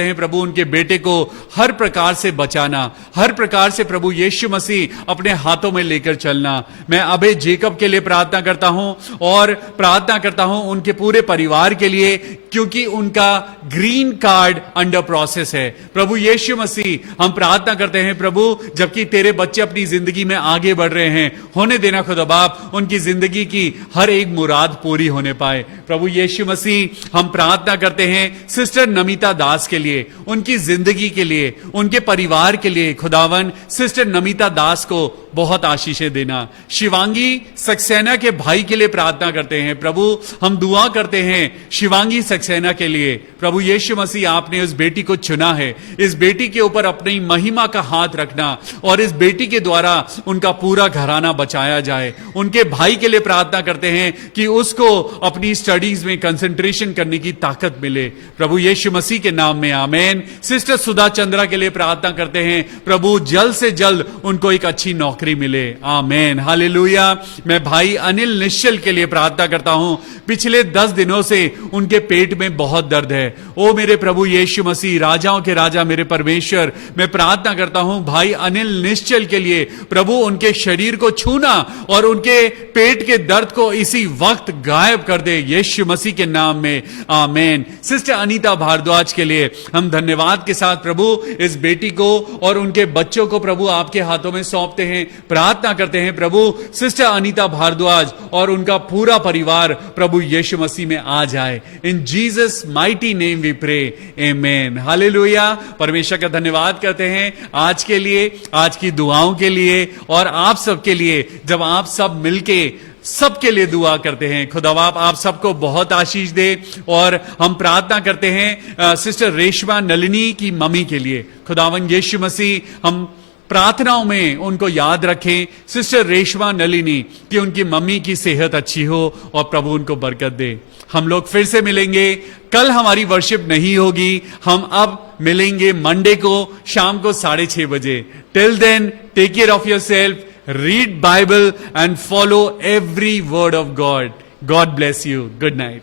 हैं प्रभु उनके बेटे को हर प्रकार से बचाना, हर प्रकार से प्रभु यीशु मसीह अपने हाथों में लेकर चलना। मैं अभय जेकब के लिए प्रार्थना करता हूं और प्रार्थना करता हूं उनके पूरे परिवार के लिए, क्योंकि उनका ग्रीन कार्ड अंडर प्रोसेस है। प्रभु यीशु मसीह, हम प्रार्थना करते हैं प्रभु, जबकि तेरे बच्चे अपनी जिंदगी में आगे बढ़ रहे हैं, होने देना खुदा बाप उनकी जिंदगी की हर एक मुराद पूरी होने पाए। प्रभु यीशु मसीह, हम प्रार्थना करते हैं सिस्टर नमिता दास के लिए, उनकी जिंदगी के लिए, उनके परिवार के लिए। खुदावन सिस्टर नमिता दास को बहुत आशीषें देना। शिवांगी सक्सेना के भाई के लिए प्रार्थना करते हैं प्रभु, हम दुआ करते हैं शिवांगी सक्सेना के लिए। प्रभु यीशु मसीह, आपने उस बेटी को चुना है, इस बेटी के ऊपर अपनी महिमा का हाथ रखना और इस बेटी के द्वारा उनका पूरा घराना बचाया जाए। उनके भाई के लिए प्रार्थना करते हैं कि उसको अपनी स्टडीज में कंसंट्रेशन करने की ताकत मिले, प्रभु यीशु मसीह के नाम में आमीन। सिस्टर सुधा चंद्रा के लिए प्रार्थना करते हैं प्रभु, जल्द से जल्द उनको एक अच्छी नौकरी मिले। आमीन, हालेलुया। मैं भाई अनिल निश्चल के लिए प्रार्थना करता हूं, पिछले 10 दिनों से उनके पेट में बहुत दर्द है। ओ मेरे प्रभु यीशु मसीह, राजाओं के राजा मेरे परमेश्वर, मैं प्रार्थना करता हूं भाई अनिल निश्चल के लिए प्रभु, उनके शरीर को छूना और उनके पेट के दर्द को इसी वक्त गायब कर दे यीशु मसीह के नाम में। आमीन। सिस्टर अनीता भारद्वाज के लिए हम धन्यवाद के साथ प्रभु इस बेटी को और उनके बच्चों को प्रभु आपके हाथों में सौंपते हैं, प्रार्थना करते हैं प्रभु सिस्टर अनीता भारद्वाज और उनका पूरा परिवार प्रभु यीशु मसीह में आ जाए। In Jesus mighty name we pray, amen, hallelujah. परमेश्वर का धन्यवाद करते हैं आज के लिए, आज की दुआओं के लिए और आप सबके लिए, जब आप सब मिलके सबके लिए दुआ करते हैं। खुदाबाप आप सबको बहुत आशीष दे। और हम प्रार्थना करते हैं सिस्टर रेशमा नलिनी की मम्मी के लिए। खुदावन यीशु मसीह, हम प्रार्थनाओं में उनको याद रखें, सिस्टर रेशमा नलिनी, कि उनकी मम्मी की सेहत अच्छी हो और प्रभु उनको बरकत दे। हम लोग फिर से मिलेंगे, कल हमारी वर्शिप नहीं होगी, हम अब मिलेंगे मंडे को शाम को 6:30 बजे। Till then take care of yourself, read Bible and follow every word of God. God bless you. Good night.